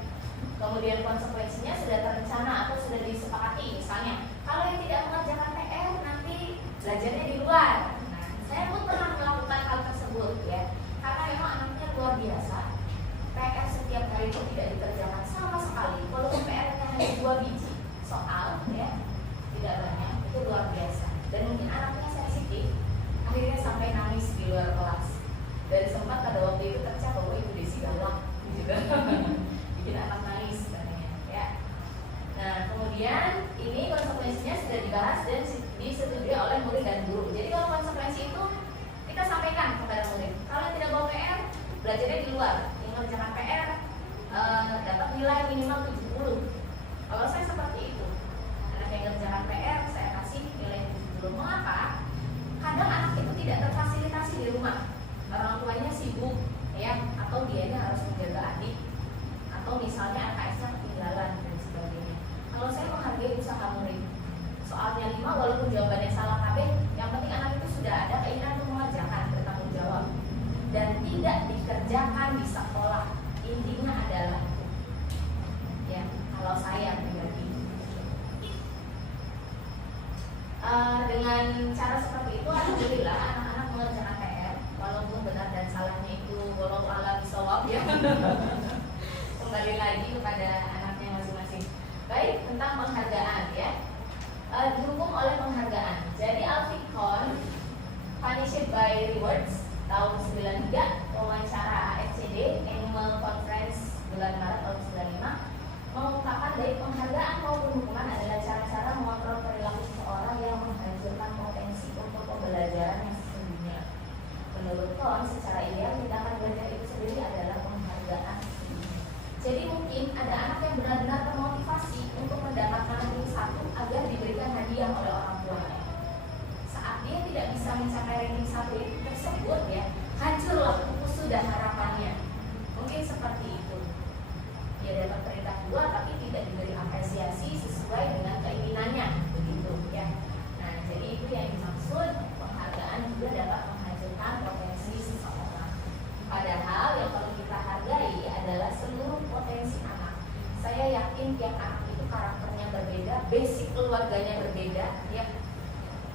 Kemudian konsekuensinya sudah terencana atau sudah disepakati. Misalnya, kalau yang tidak mengerjakan PR nanti belajarnya di luar. Nah, saya pun pernah melakukan hal tersebut ya. Karena memang anaknya luar biasa. PR setiap hari itu tidak dikerjakan sama sekali. Walaupun PR-nya hanya 2 biji soal ya, tidak banyak, itu luar biasa. Dan mungkin anaknya sensitif, akhirnya sampai nangis di luar kelas. Dan sempat pada waktu itu tercap bahwa Ibu Desi galak juga bikin anak nangis katanya ya. Nah, kemudian ini konsekuensinya sudah dibahas dan disetujui oleh murid dan guru. Jadi kalau konsekuensi itu kita sampaikan kepada murid, kalau tidak bawa PR belajarnya di luar, yang mengerjakan PR dapat nilai minimal 70. Kalau saya seperti itu, anak yang mengerjakan PR saya kasih nilai 70. Mengapa? Kadang anak itu tidak terfasilitasi di rumah, orang tuanya sibuk ya, atau dianya harus menjaga adik, atau misalnya LKS-nya ketinggalan dan sebagainya. Kalau saya menghargai usaha murid, soalnya 5 walaupun jawabannya salah kabeh, yang penting anak itu sudah ada keinginan untuk mengerjakan, bertanggung jawab, dan tidak dikerjakan di sekolah. Intinya adalah ya, kalau saya pribadi dengan cara seperti itu, alhamdulillah anak-anak mengerjakan PR walaupun benar dan salahnya itu wallahu a'lam bishawab ya. Kembali lagi kepada anaknya masing-masing. Baik, tentang penghargaan ya, dihukum oleh penghargaan. Jadi Alficon Punished by Rewards tahun 93 wawancara AFCD diberi adalah penghargaan. Jadi mungkin ada anak yang benar-benar termotivasi untuk mendapatkan ranking 1 agar diberikan hadiah oleh orang tuanya. Saat dia tidak bisa mencapai ranking 1 itu tersebut ya, hancurlah pupus sudah harapannya. Mungkin seperti itu. Dia dapat peringkat 2 tapi tidak diberi apresiasi sesuai dengan keinginannya, begitu ya. Nah, jadi itu yang dimaksud penghargaan juga dapat menghancurkan potensi seseorang. Padahal yang perlu kita hargai adalah seluruh potensi anak. Saya yakin tiap anak itu karakternya berbeda, basic keluarganya berbeda, ya.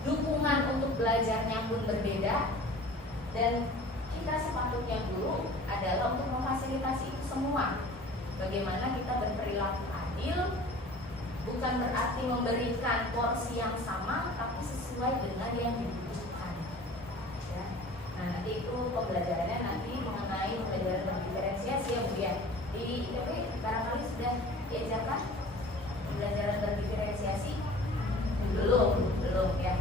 Dukungan untuk belajarnya pun berbeda, dan kita sepatutnya guru adalah untuk memfasilitasi itu semua. Bagaimana kita berperilaku adil, bukan berarti memberikan porsi yang sama, tapi sesuai dengan yang dibutuhkan. Ya. Nah, nanti itu pembelajarannya nanti mengenai pembelajaran berdiferensiasi ya Bu ya. Di ITB barangkali sudah diajarkan pembelajaran berdiferensiasi? Belum ya.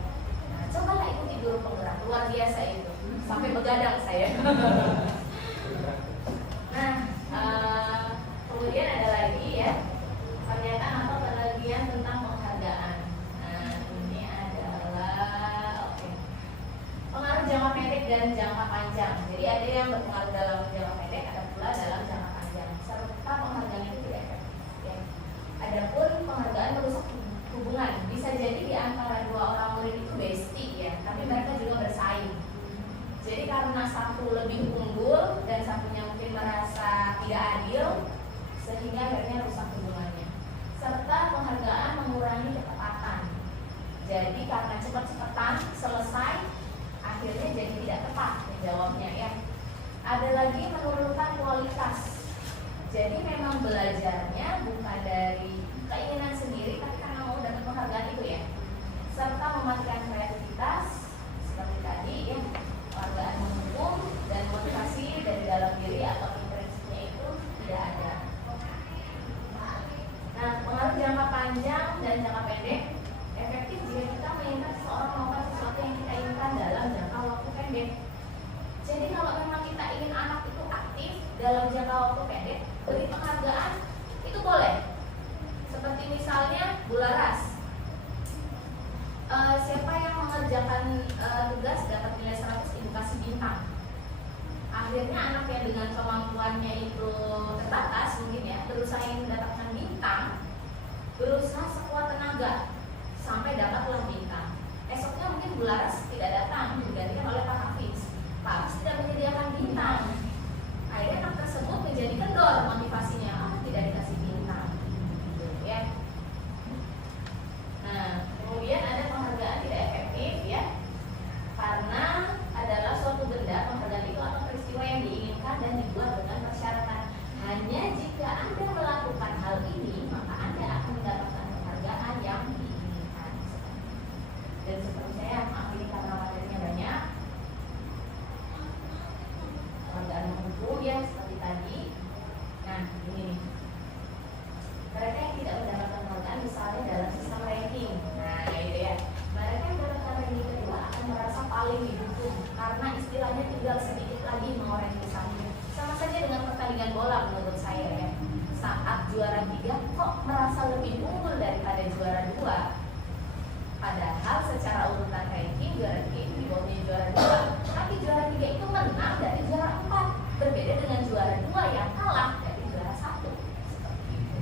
Nah, cobalah ikuti guru penggerak, luar biasa itu. Sampai begadang saya. Nah, kemudian ada lagi ya pernyataan atau penagihan tentang penghargaan. Nah, ini adalah pengaruh jangka pendek dan jangka panjang. Jadi ada yang berpengaruh dalam jangka pendek, ada pula dalam jangka panjang. Serta penghargaan itu tidak efektif. Ya. Adapun penghargaan merusak hubungan. Bisa jadi di antara dua orang murid itu bestie ya, tapi mereka juga bersaing. Jadi karena satu lebih unggul dan satunya mungkin merasa tidak adil, sehingga akhirnya rusak hubungannya. Serta penghargaan mengurangi ketepatan. Jadi karena cepat-cepatan selesai, akhirnya jadi tidak tepat menjawabnya ya. Ada lagi menurunkan kualitas. Jadi memang belajarnya bukan dari keinginan sendiri, tapi karena mau dapat penghargaan itu ya. Serta mematikan kreativitas seperti tadi ya. Penghargaan menghukum dan motivasi dari dalam diri atau intrinsipnya itu tidak ada. Nah, pengaruh jangka panjang dan jangka pendek efektif jika kita menginginkan seseorang melakukan sesuatu yang kita inginkan dalam jangka waktu pendek. Jadi kalau memang kita ingin anak itu aktif dalam jangka waktu pendek, beri penghargaan itu boleh. Seperti misalnya Bu Laras, siapa yang mengerjakan tugas dapat nilai 100 ibu kasih bintang. Akhirnya anak yang dengan kemampuannya itu terbatas mungkin ya, berusaha ingin mendapatkan bintang, berusaha sekuat tenaga sampai dapatlah bintang. Esoknya mungkin Bu Laras tidak datang, digantikan oleh Pak Hafiz. Pak Hafiz tidak menyediakan bintang. Akhirnya anak tersebut menjadi kendor motivasinya, tidak dikasih bintang. Gitu, ya. Nah, kemudian ada penghargaan tidak efektif ya, karena adalah suatu benda, penghargaan itu atau peristiwa yang diinginkan dan dibuat dengan persyaratan. Hanya jika Anda melakukan hal ini, maka Anda akan mendapatkan penghargaan yang diinginkan. Dan seterusnya, maaf ini karena materinya banyak. Penghargaan menghukum ya, seperti tadi. Nah, ini nih. Mereka yang tidak mendapatkan penghargaan misalnya dalam sistem ranking. Nah, itu ya. Mereka yang mendapatkan ranking kedua akan merasa paling didukung karena istilahnya tinggal sedikit lagi mengoreng misalnya. Sama saja dengan pertandingan bola menurut saya ya. Saat juara 3 kok merasa lebih unggul daripada juara 2. Padahal secara urutan ranking juara 3 itu di bawahnya juara 2. Tapi juara 3 itu menang dari juara 4. Berbeda dengan juara 2 yang kalah dari juara 1. Seperti itu.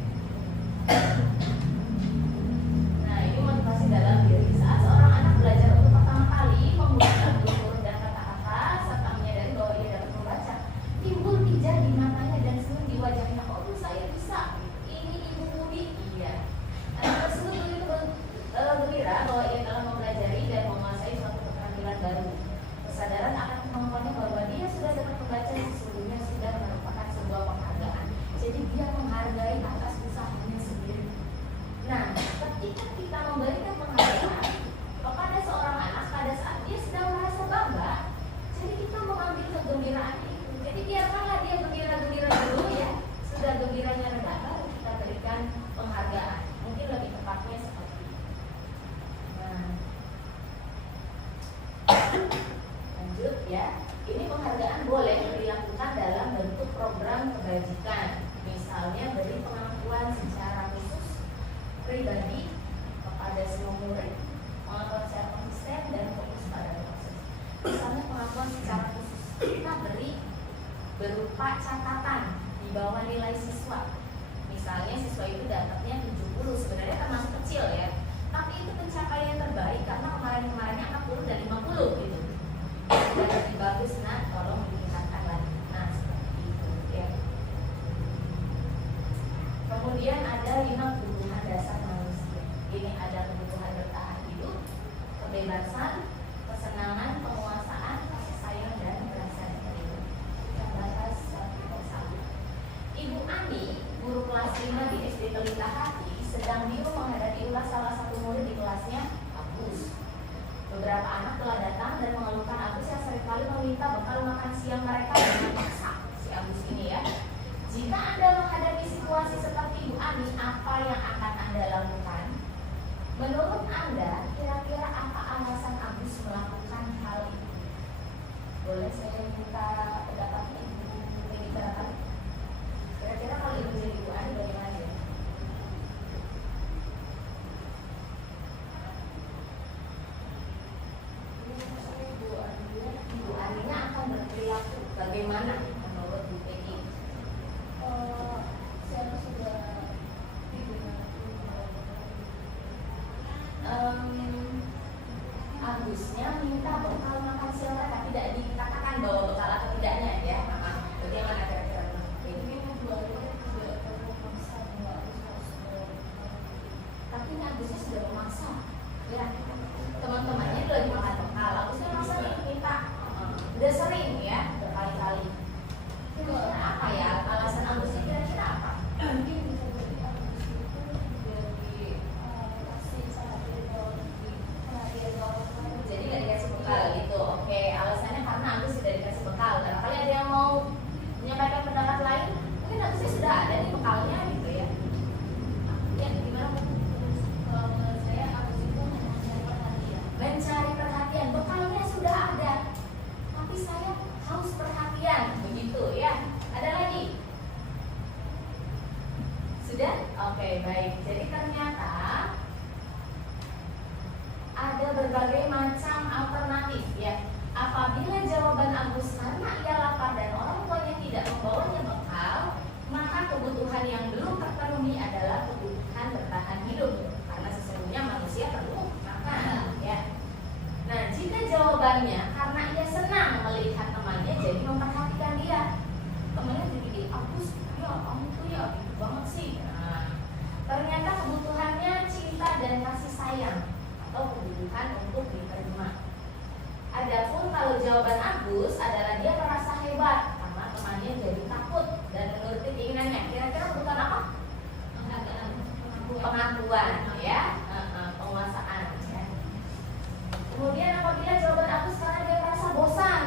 Nah, ini motivasi dalam diri. Saat seorang anak belajar untuk pertama kali menggunakan huruf dan kata-kata serta menyadari bahwa ia dapat membaca, timbul pijar di matanya dan senyum di wajahnya. Oh, saya bisa. Ini Ibu Budi berupa catatan di bawah nilai siswa. Misalnya siswa itu dapatnya 70, sebenarnya termasuk kecil ya, tapi itu pencapaian terbaik karena kemarin-kemarinnya 40 dan 50 gitu. Sudah lebih bagus, nah tolong ditingkatkan lagi. Nah seperti itu ya. Kemudian ada 5 kebutuhan dasar manusia. Ini ada kebutuhan bertahan hidup, kebebasan, kesenangan, penguasaan, kasih sayang, dan rasa terima. Kita bahas satu persatu. Ibu Ani, guru kelas 5 di SD Pelita Hati, sedang bingung menghadapi ulas salah satu murid di kelasnya, Agus. Beberapa anak telah datang dan mengeluhkan Agus yang seringkali meminta bekal makan siang mereka dengan paksa. Si Agus ini ya. Jika Anda menghadapi situasi seperti Ibu Ani, apa yang akan Anda lakukan? Menurut Anda, kira-kira apa alasan Agus melakukan hal itu? Boleh saya minta pendapatnya Ibu Peggy Terapan? Kira-kira kalau Ibu jadi Ibu Ani bagaimana ya? Ibu Aninya akan berperilaku bagaimana menurut Bu Peggy? Saya sudah Agusnya minta bekal makan siang mereka, tidak dikatakan bahwa bekal atau tidaknya ya. Bagaimana kira-kira? ini membuatnya tidak terpaksa bahwa Tapi ini Agusnya sudah memaksa ya. Teman-temannya udah dimakan bekal, Agusnya masa minta udah sering ya, berkali-kali. Kira-kira apa ya alasan Agusnya, kira-kira apa? mungkin bisa jadi Agus itu dari kasih sangat perhatian orang. Jadi nggak dikasih bekal gitu. Oke, alasannya karena Agus sudah dikasih bekal. Barangkali ada yang mau menyampaikan pendapat lain, mungkin Agusnya sudah ada nih bekalnya gitu ya. Ya gimana? Kalau menurut saya Agus itu hanya mencari perhatian. Mencari perhatian, bekalnya sudah ada, tapi saya haus perhatian, begitu ya. Ada lagi? Sudah? Oke, baik. Jadi ternyata ada berbagai macam alternatif ya. Apabila jawaban Agus karena ia lapar dan orang tuanya tidak membawanya bekal, maka kebutuhan yang belum terpenuhi adalah kebutuhan bertahan hidup. Karena sesungguhnya manusia perlu makan ya. Nah, jika jawabannya karena ia senang melihat temannya jadi memperhatikan dia, temannya jadi Agus, ya kamu tuh ya gitu banget sih. Nah, ternyata kebutuhannya cinta dan kasih sayang atau kebutuhan untuk diterima. Adapun kalau jawaban Agus adalah dia merasa hebat karena temannya jadi takut dan menuruti keinginannya, kira-kira kebutuhan apa? Pengakuan ya, penguasaan ya. Kemudian apabila jawaban Agus karena dia merasa bosan,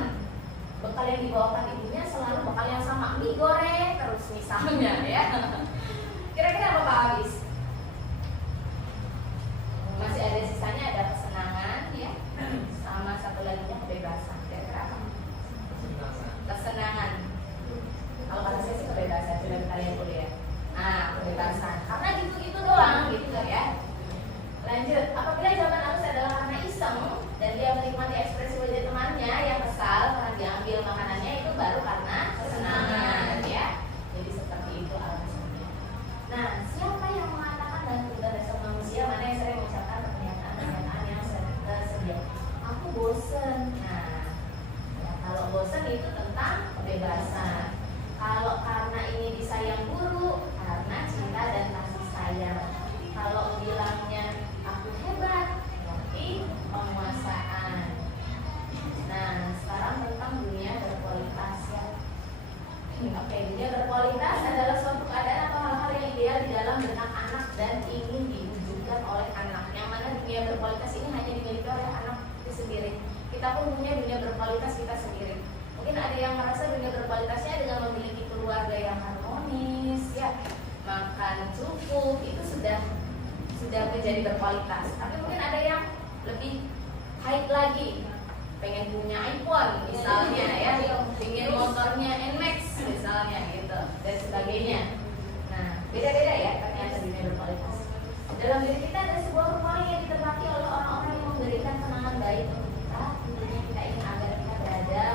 bekal yang dibawakan ibunya selalu bekal yang sama, mie goreng terus misalnya ya. Kira-kira apa Pak Agus? Masih ada sisanya, ada kesenangan ya, sama satu lagi kebebasan. Kira-kira apa? Kesenangan. Kalau kata saya sih kebebasan, coba kalian kuliah. Nah, kebebasan. Karena gitu-gitu doang gitu ya. Lanjut, apabila jawaban Agus adalah karena iseng dan dia menikmati ekspresi wajah temannya yang kesal karena diambil makanannya, itu baru karena kesenangan ya. Jadi seperti itu alasannya. Nah, siapa yang mengatakan dalam kebutuhan dasar manusia, mana yang sering mengucapkan pernyataan yang tersedia? Aku bosen. Nah, ya, kalau bosen itu tentang kebebasan. Kalau karena ini disayang guru, karena cinta dan kasih sayang. Kalau bilangnya aku hebat, berarti penguasaan. Nah, sekarang tentang dunia berkualitas ya. Oke, dunia berkualitas adalah suatu keadaan atau hal-hal yang ideal di dalam benak anak dan ingin diwujudkan oleh anak. Yang mana dunia berkualitas ini hanya dimiliki oleh anak itu sendiri. Kita pun punya dunia berkualitas kita sendiri. Mungkin ada yang merasa dunia berkualitasnya dengan memiliki keluarga yang harmonis, ya, makan cukup, itu sudah menjadi berkualitas. Tapi mungkin ada yang lebih high lagi, pengen punya iPhone misalnya ya, pengen motornya NMAX misalnya gitu dan sebagainya. Nah, beda-beda ya ternyata dunia berkualitas. Dalam diri kita ada sebuah rumah yang ditempati oleh orang-orang yang memberikan kenangan baik untuk kita. Tentunya kita ingin agar kita berada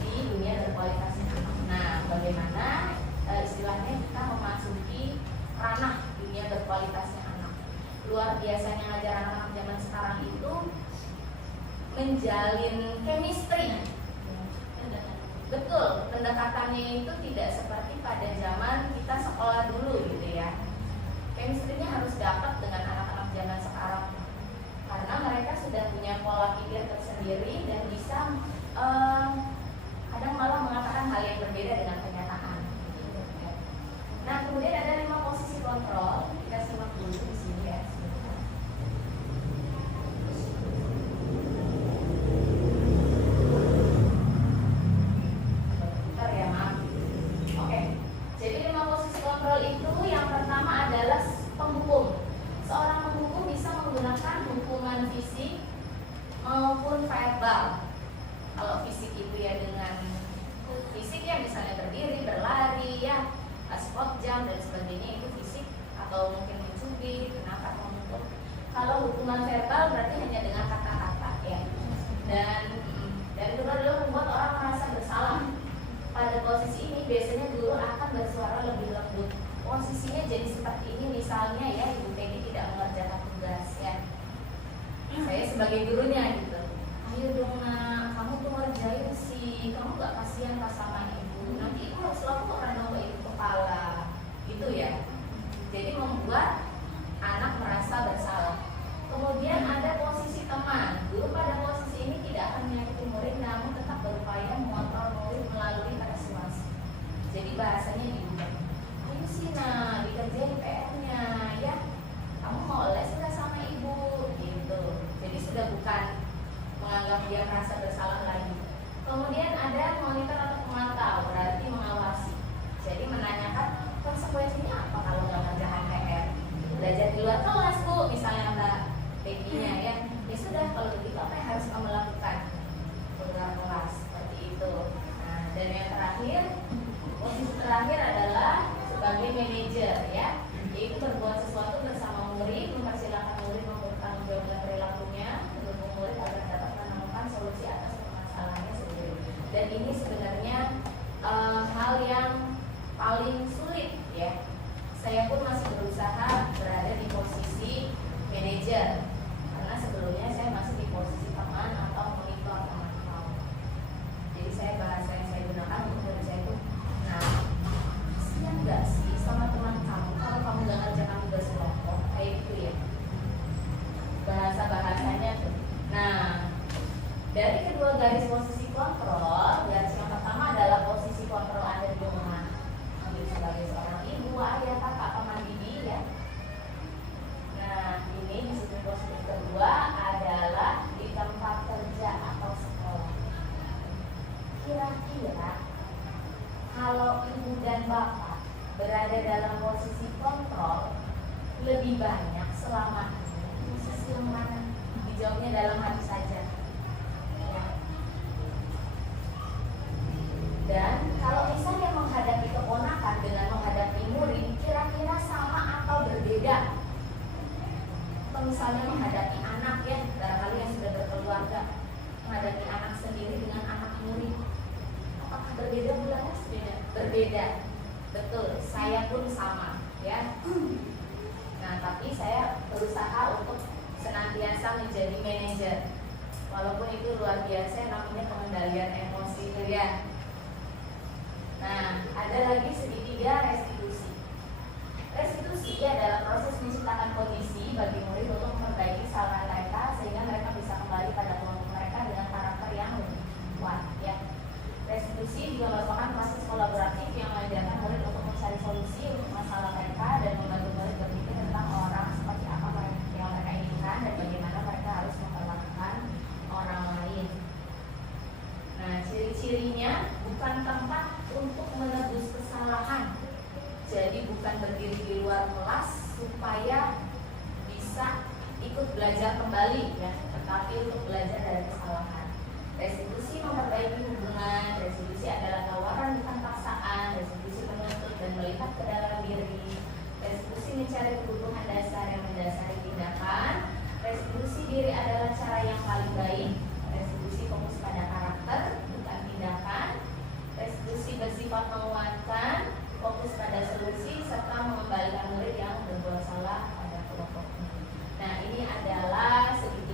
di dunia berkualitas itu. Nah, menjalin chemistry. Betul, pendekatannya itu tidak seperti pada zaman kita sekolah dulu gitu ya. Chemistry-nya harus dapat dengan anak-anak zaman sekarang, karena mereka sudah punya pola pikir tersendiri dan bisa kadang malah mengatakan hal yang berbeda dengan kenyataan. Nah, kemudian ada 5 posisi kontrol. Kita simak dulu di sini ya. Bentar ya, maaf. Oke. Jadi 5 posisi kontrol itu yang pertama adalah penghukum. Seorang penghukum bisa menggunakan hukuman fisik maupun verbal. Kalau fisik itu ya dengan fisik ya, misalnya berdiri, berlari ya, spot jam dan sebagainya, itu fisik, atau mungkin mencubit, kenapa menghukum. Kalau hukuman verbal berarti hanya dengan kata-kata ya. Dan kedua adalah membuat orang merasa bersalah. Pada posisi ini biasanya guru akan bersuara lebih lembut. Posisinya jadi seperti ini, misalnya ya, Ibu Peggy tidak mengerjakan tugas ya. Saya sebagai gurunya gitu, ayo dong nak, kamu tuh ngerjain sih, kamu gak kasihan pas sama ibu, nanti ibu harus laporan dong ke ibu kepala, gitu ya. Jadi membuat anak merasa bersalah. Kemudian ada posisi teman. Guru pada posisi ini tidak akan menyakiti murid, namun tetap berupaya mengontrol murid melalui persuasi. Jadi bahasanya diubah. Ayo sih nak, dikerjain PR-nya ya. Kamu mau les nggak sama ibu? Gitu. Jadi sudah bukan menganggap dia merasa bersalah lagi. Kemudian ada monitor atau pemantau, berarti mengawasi. Jadi menanyakan konsekuensinya apa kalau nggak ngerjakan PR. Belajar di luar kelas bu, misalnya Mbak Peggy-nya ya. Ya sudah, kalau begitu apa yang harus kamu lakukan? Keluar kelas, seperti itu. Nah, dan yang terakhir, posisi terakhir adalah sebagai manajer ya, yaitu berbuat sesuatu bersama murid, mempersilahkan murid bertanggung jawab dengan perilakunya, mendukung murid agar dapat menemukan solusi atas permasalahannya sendiri. Dan ini sebenarnya hal yang paling sulit ya. Saya pun masih berusaha berada di posisi manajer, karena sebelumnya saya masih di posisi teman atau monitor teman-teman. Jadi bahasa yang saya gunakan untuk kerja itu, nah, kasihan nggak sih sama teman kamu kalau kamu nggak ngerjakan tugas kelompok kayak gitu ya, bahasanya tuh. Nah, dari kedua garis posisi kontrol, garis yang pertama adalah posisi kontrol Anda di rumah, sebagai seorang ibu, ayah, kakak, paman, bibi ya. Nah, ini disiplin positif kedua adalah di tempat kerja atau sekolah. Kira-kira kalau ibu dan bapak berada dalam posisi kontrol lebih banyak selama ini, posisi yang mana? Dijawabnya dalam hati saja ya. Dan kalau misalnya menghadapi keponakan dengan menghadapi murid, kira-kira sama atau berbeda? Atau misalnya menghadapi anak ya, barangkali yang sudah berkeluarga, menghadapi anak sendiri dengan anak murid, apakah berbeda bulannya? Berbeda. Betul, saya pun sama ya. Nah, tapi saya berusaha untuk senantiasa menjadi manajer, walaupun itu luar biasa, namanya pengendalian emosi itu ya. Nah, ada lagi segitiga restitusi. Restitusi adalah proses menciptakan kondisi bagi murid untuk memperbaiki kesalahan mereka sehingga mereka bisa kembali pada kelompok mereka dengan karakter yang lebih kuat ya. Restitusi juga merupakan proses kolaboratif yang mengajarkan murid untuk mencari solusi untuk masalah mereka dan membantu murid berpikir tentang orang seperti apa yang mereka inginkan dan bagaimana mereka harus memperlakukan orang lain. Nah, ciri-cirinya bukan tempat untuk menebus kesalahan. Jadi bukan berdiri di luar kelas supaya bisa ikut belajar kembali ya, tetapi untuk belajar dari kesalahan. Restitusi memperbaiki hubungan. Restitusi adalah tawaran bukan paksaan. Restitusi menuntut dan melihat ke dalam diri. Restitusi mencari kebutuhan dasar yang mendasari tindakan. Restitusi diri adalah cara yang paling baik. Restitusi fokus pada karakter bukan tindakan. Restitusi bersifat menguatkan, fokus pada solusi serta mengembalikan murid yang berbuat salah pada kelompoknya. Nah, ini adalah sedikit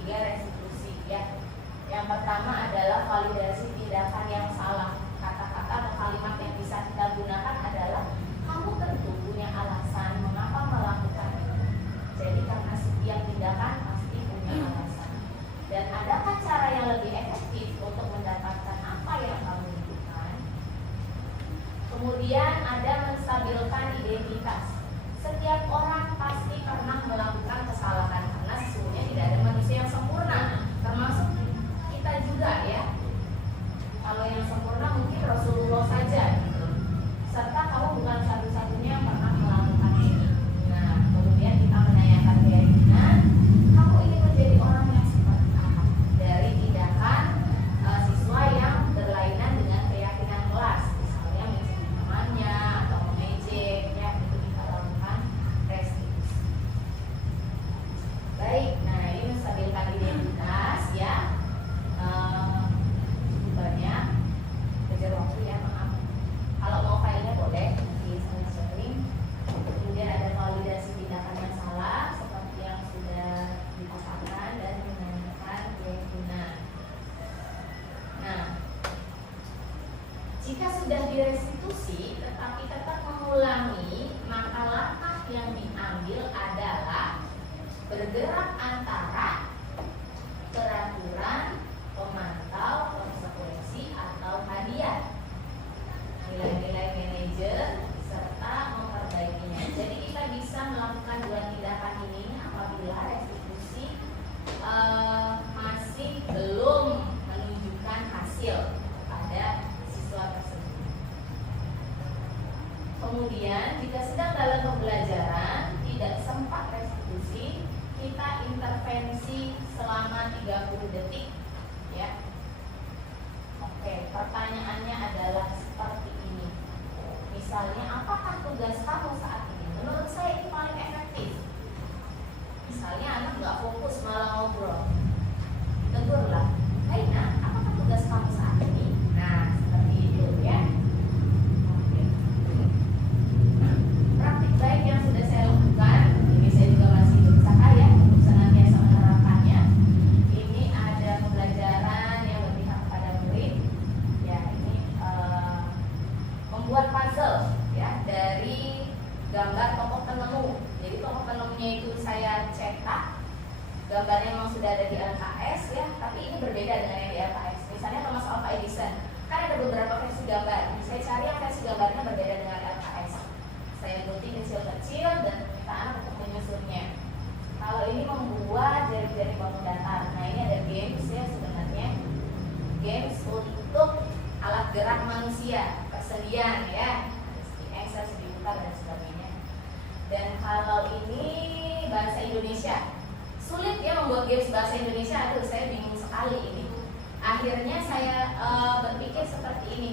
Kemudian ada menstabilkan identitas. Setiap orang pasti pernah melakukan kesalahan karena sesungguhnya tidak ada manusia yang sempurna, termasuk kita juga ya. Kalau yang sempurna mungkin Rasulullah saja gitu. Serta kamu bukan satu-satunya yang pernah melakukan ini. Nah, kemudian kita menanyakan keyakinan, kamu ingin menjadi orang yang seperti apa? Dari tindakan siswa yang berlainan dengan keyakinan kelas, misalnya mencuri temannya atau mengejek, ya itu kita lakukan restitusi. Baik, nah ini menstabilkan identitas ya. Banyak kejar waktu ya, maaf. Kalau mau filenya boleh nanti saya sharing. Kemudian ada validasi tindakan yang salah seperti yang sudah dikatakan dan menanyakan keyakinan. Nah, jika sudah direstitusi tetapi tetap mengulangi, maka langkah yang diambil adalah bergerak antara peraturan, pemantau, konsekuensi, atau hadiah, nilai-nilai manajer, serta memperbaikinya. Jadi kita bisa melakukan dua tindakan ini apabila restitusi masih belum menunjukkan hasil pada siswa tersebut. Kemudian jika sedang dalam pembelajaran tidak sempat restitusi, kita intervensi selama 30 detik ya. Oke, pertanyaannya adalah seperti ini. Misalnya, apakah tugas kamu saat ini? Menurut saya ini paling efektif. Misalnya anak nggak fokus malah ngobrol, tegurlah, hai nak, apakah tugas kamu saat ini? Nah, seperti itu ya. Oke. Nah, praktik baik yang sudah saya lakukan, ini saya juga masih berusaha ya untuk senantiasa menerapkannya. Ini ada pembelajaran yang berpihak kepada murid. Ya, ini membuat puzzle ya dari gambar tokoh penemu. Jadi tokoh penemunya itu saya cetak, gambarnya memang sudah ada di LKS ya, tapi ini berbeda dengan yang di LKS. Misalnya Thomas Alva Edison, kan ada beberapa versi gambar. Saya cari yang versi gambarnya berbeda dengan LKS. Saya gunting kecil-kecil dan minta anak untuk menyusunnya. Kalau ini membuat jari-jari bangun datar. Nah, ini ada games ya sebenarnya. Games untuk alat gerak manusia, persendian ya, exercise diputar dan sebagainya. Dan kalau ini bahasa Indonesia, sulit ya membuat games bahasa Indonesia. Aduh, saya bingung sekali ini. Akhirnya saya berpikir seperti ini.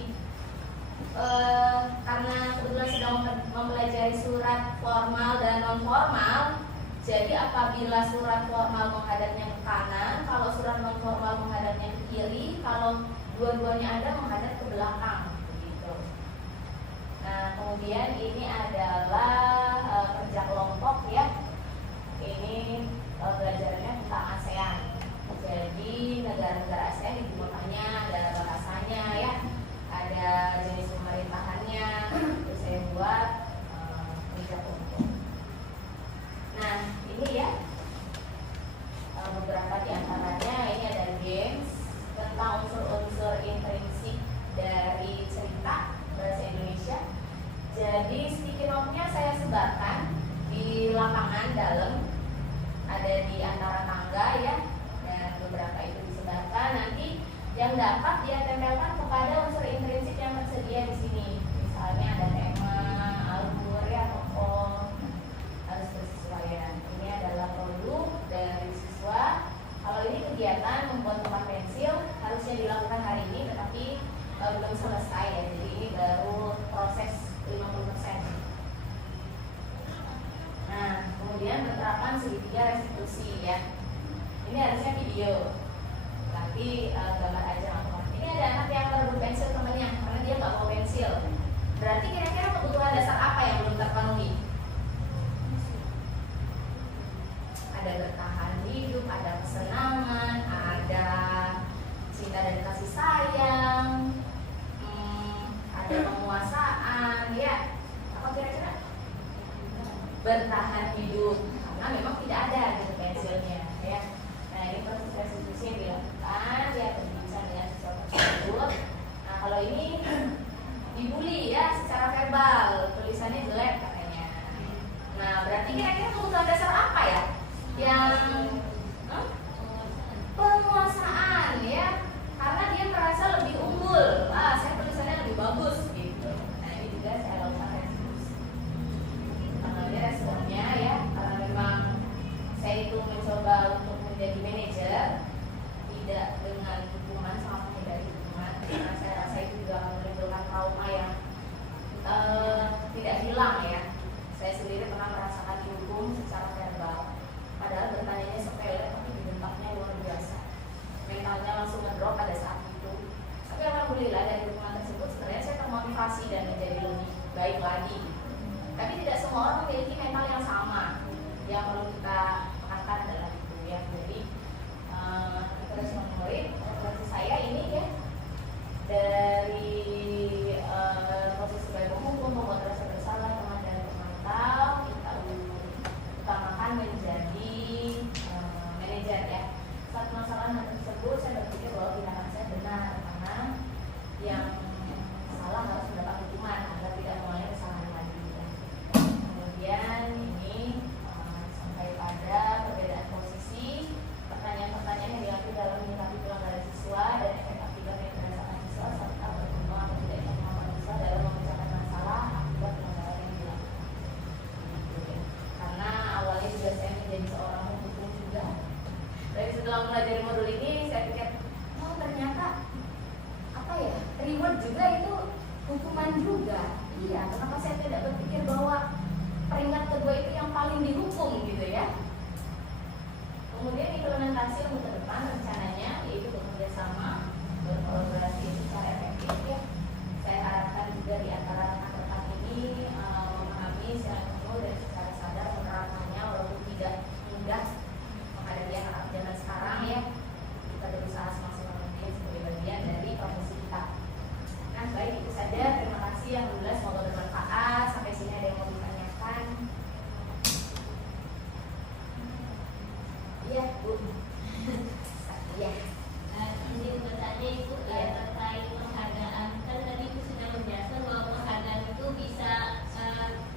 Karena kebetulan sedang mempelajari surat formal dan non formal, jadi apabila surat formal menghadapnya ke kanan, kalau surat non formal menghadapnya ke kiri, kalau dua-duanya ada menghadap ke belakang, begitu. Nah, kemudian ini adalah kerja kelompok ya. Ini belajarnya tentang ASEAN. Jadi negara-negara ASEAN di bawahnya ada bahasanya ya, ada jenis pemerintahannya. Itu saya buat kerja kelompok. Nah, ini ya beberapa di antaranya. Ini ada games tentang unsur-unsur intrinsik dari cerita bahasa Indonesia. Jadi sticky note-nya saya sebarkan di lapangan dalam, ada di antara tangga ya, dan beberapa itu disebarkan. Nanti yang dapat dia tempelkan kepada unsur intrinsik yang tersedia di sini. Misalnya ada tema, alur ya, tokoh, harus bersesuaian. Ini adalah produk dari siswa. Kalau ini kegiatan membuat tempat pensil harusnya dilakukan hari ini, tetapi belum selesai ya. Jadi ini baru proses 50%. Nah, kemudian penerapan segitiga restitusi ya. Ini harusnya video, tapi gambar aja langsung. Ini ada anak yang merebut pensil temannya karena dia nggak mau pensil. Berarti kira-kira kebutuhan dasar apa yang belum terpenuhi? Ada bertahan hidup, ada kesenangan, ada cinta dan kasih sayang, ada penguasaan, ya. Apa kira-kira? Bertahan hidup, karena memang tidak ada gitu pensilnya, ya. Nah, ini proses restitusi yang dilakukan, ya, berbincang dengan siswa tersebut. Nah, kalau ini dibully ya secara verbal, tulisannya jelek katanya. Nah, berarti kira-kira kebutuhan dasar apa ya? Yang penguasaan ya, karena dia merasa lebih unggul. Saya tulisannya lebih bagus gitu. Nah, ini juga saya lakukan respons. Responnya ya, karena memang saya itu mencoba untuk menjadi manajer, tidak dengan hukuman, sama menghindari hukuman, karena saya rasa itu juga menimbulkan trauma yang tidak hilang ya. Saya sendiri pernah merasakan dihukum secara verbal, padahal bertanyanya sepele tapi dibentaknya luar biasa. Mentalnya langsung ngedrop pada saat itu. Tapi alhamdulillah dari hukuman tersebut sebenarnya saya termotivasi dan menjadi lebih baik lagi. Tapi tidak semua orang memiliki mental yang sama. Yang perlu kita angkat adalah itu ya. Jadi respon murid, referensi saya ini ya dari posisi sebagai penghukum, pembuat rasa bersalah, teman dan pemantau, kita utamakan menjadi manajer ya. Saat masalah tersebut saya berpikir bahwa tindakan saya benar, karena yang salah harus mendapat hukuman agar tidak mengulangi kesalahan lagi ya. Kemudian ini sampai pada perbedaan posisi, pertanyaan-pertanyaan yang diambil dalam menyikapi pelanggaran siswa dan efek akibat yang dirasakan siswa, serta berkembang atau tidaknya kemampuan siswa dalam memecahkan masalah akibat pelanggaran yang dilakukan. Gitu ya. Karena awalnya juga saya menjadi seorang penghukum juga. Tapi setelah mempelajari modul ini, saya pikir, oh ternyata apa ya, reward juga itu hukuman juga. Iya, kenapa saya tidak berpikir bahwa peringkat kedua itu yang paling dihukum gitu ya. Kemudian implementasi untuk ke depan rencananya yaitu bekerja sama, berkolaborasi secara efektif ya. Saya harapkan juga di antara rekan-rekan ini memahami secara penuh dan secara sadar menerapkannya, walaupun tidak mudah menghadapi anak zaman sekarang ya. Kita berusaha semaksimal mungkin sebagai bagian dari profesi kita. Nah, baik itu saja. Terima kasih. Alhamdulillah semoga bermanfaat. Sampai sini ada yang mau ditanyakan? Iya, Bu. Iya. Izin bertanya Ibu terkait penghargaan. Kan tadi Ibu sudah menjelaskan bahwa penghargaan itu bisa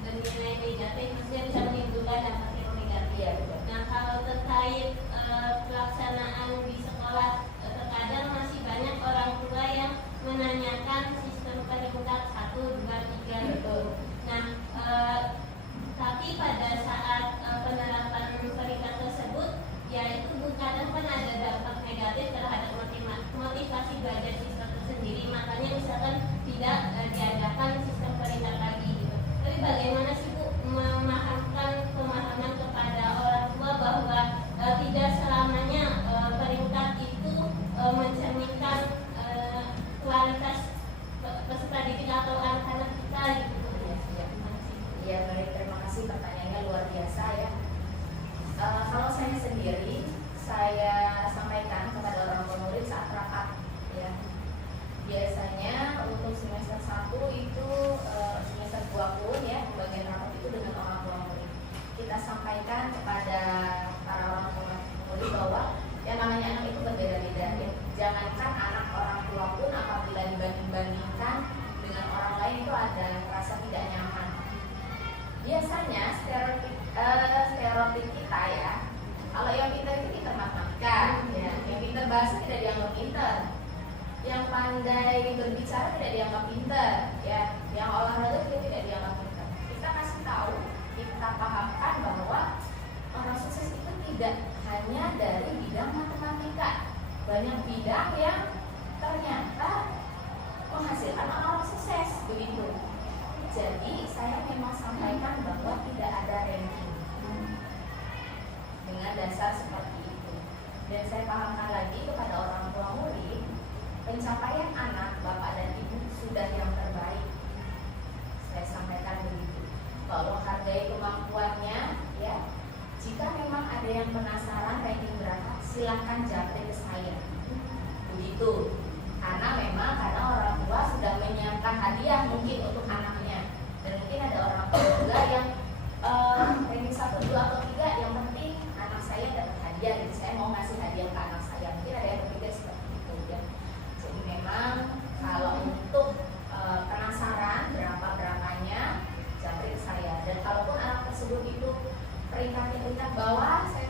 bernilai negatif, maksudnya bisa menimbulkan dampak yang negatif. Iya, betul. Nah, kalau terkait pelaksanaan di sekolah, terkadang masih banyak orang tua yang menanyakan sistem peringkat 1, 2, 3 gitu. Nah, tapi pada saat penerapan peringkat tersebut, ya itu kadang kan ada dampak negatif terhadap motivasi belajar siswa itu sendiri. Makanya misalkan tidak diadakan sistem peringkat lagi gitu. Tapi bagaimana sih Bu memahamkan pemahaman kepada orang tua bahwa tidak selamanya peringkat itu mencerminkan kualitas peserta didik atau anak-anak kita gitu. Iya, baik, terima kasih, pertanyaannya luar biasa ya. Kalau saya sendiri, saya sampaikan kepada orang tua murid saat rapat ya. Biasanya untuk semester 1 itu semester 2 pun ya, pembagian rapat itu dengan orang tua murid. Kita sampaikan kepada para orang tua murid bahwa yang namanya anak itu berbeda-beda ya. Jangankan anak orang tua pun apabila dibanding-bandingkan dengan orang lain itu ada rasa tidak nyaman. Biasanya stereotip kita ya, kalau yang pintar itu pintar matematika ya, yang pintar bahasa tidak dianggap pintar, yang pandai berbicara tidak dianggap pintar ya, yang olahraga juga tidak dianggap pintar. Kita kasih tahu, kita pahamkan bahwa orang sukses itu tidak hanya dari bidang matematika, banyak bidang yang ternyata menghasilkan orang-orang sukses begitu. Jadi saya memang sampaikan bahwa tidak ada ranking dengan dasar seperti itu. Dan saya pahamkan lagi kepada orang tua murid, pencapaian anak, bapak dan ibu sudah yang terbaik. Saya sampaikan begitu. Kalau hargai kemampuannya, ya. Jika memang ada yang penasaran ranking berapa, silahkan japri ke saya. Begitu. Karena orang tua sudah menyiapkan hadiah mungkin untuk anaknya, dan mungkin ada orang tua juga yang ranking 1, 2, atau 3 yang penting anak saya dapat hadiah, jadi saya mau ngasih hadiah ke anak saya. Mungkin ada yang berpikir seperti itu ya. Jadi memang kalau untuk penasaran peringkat bawah, saya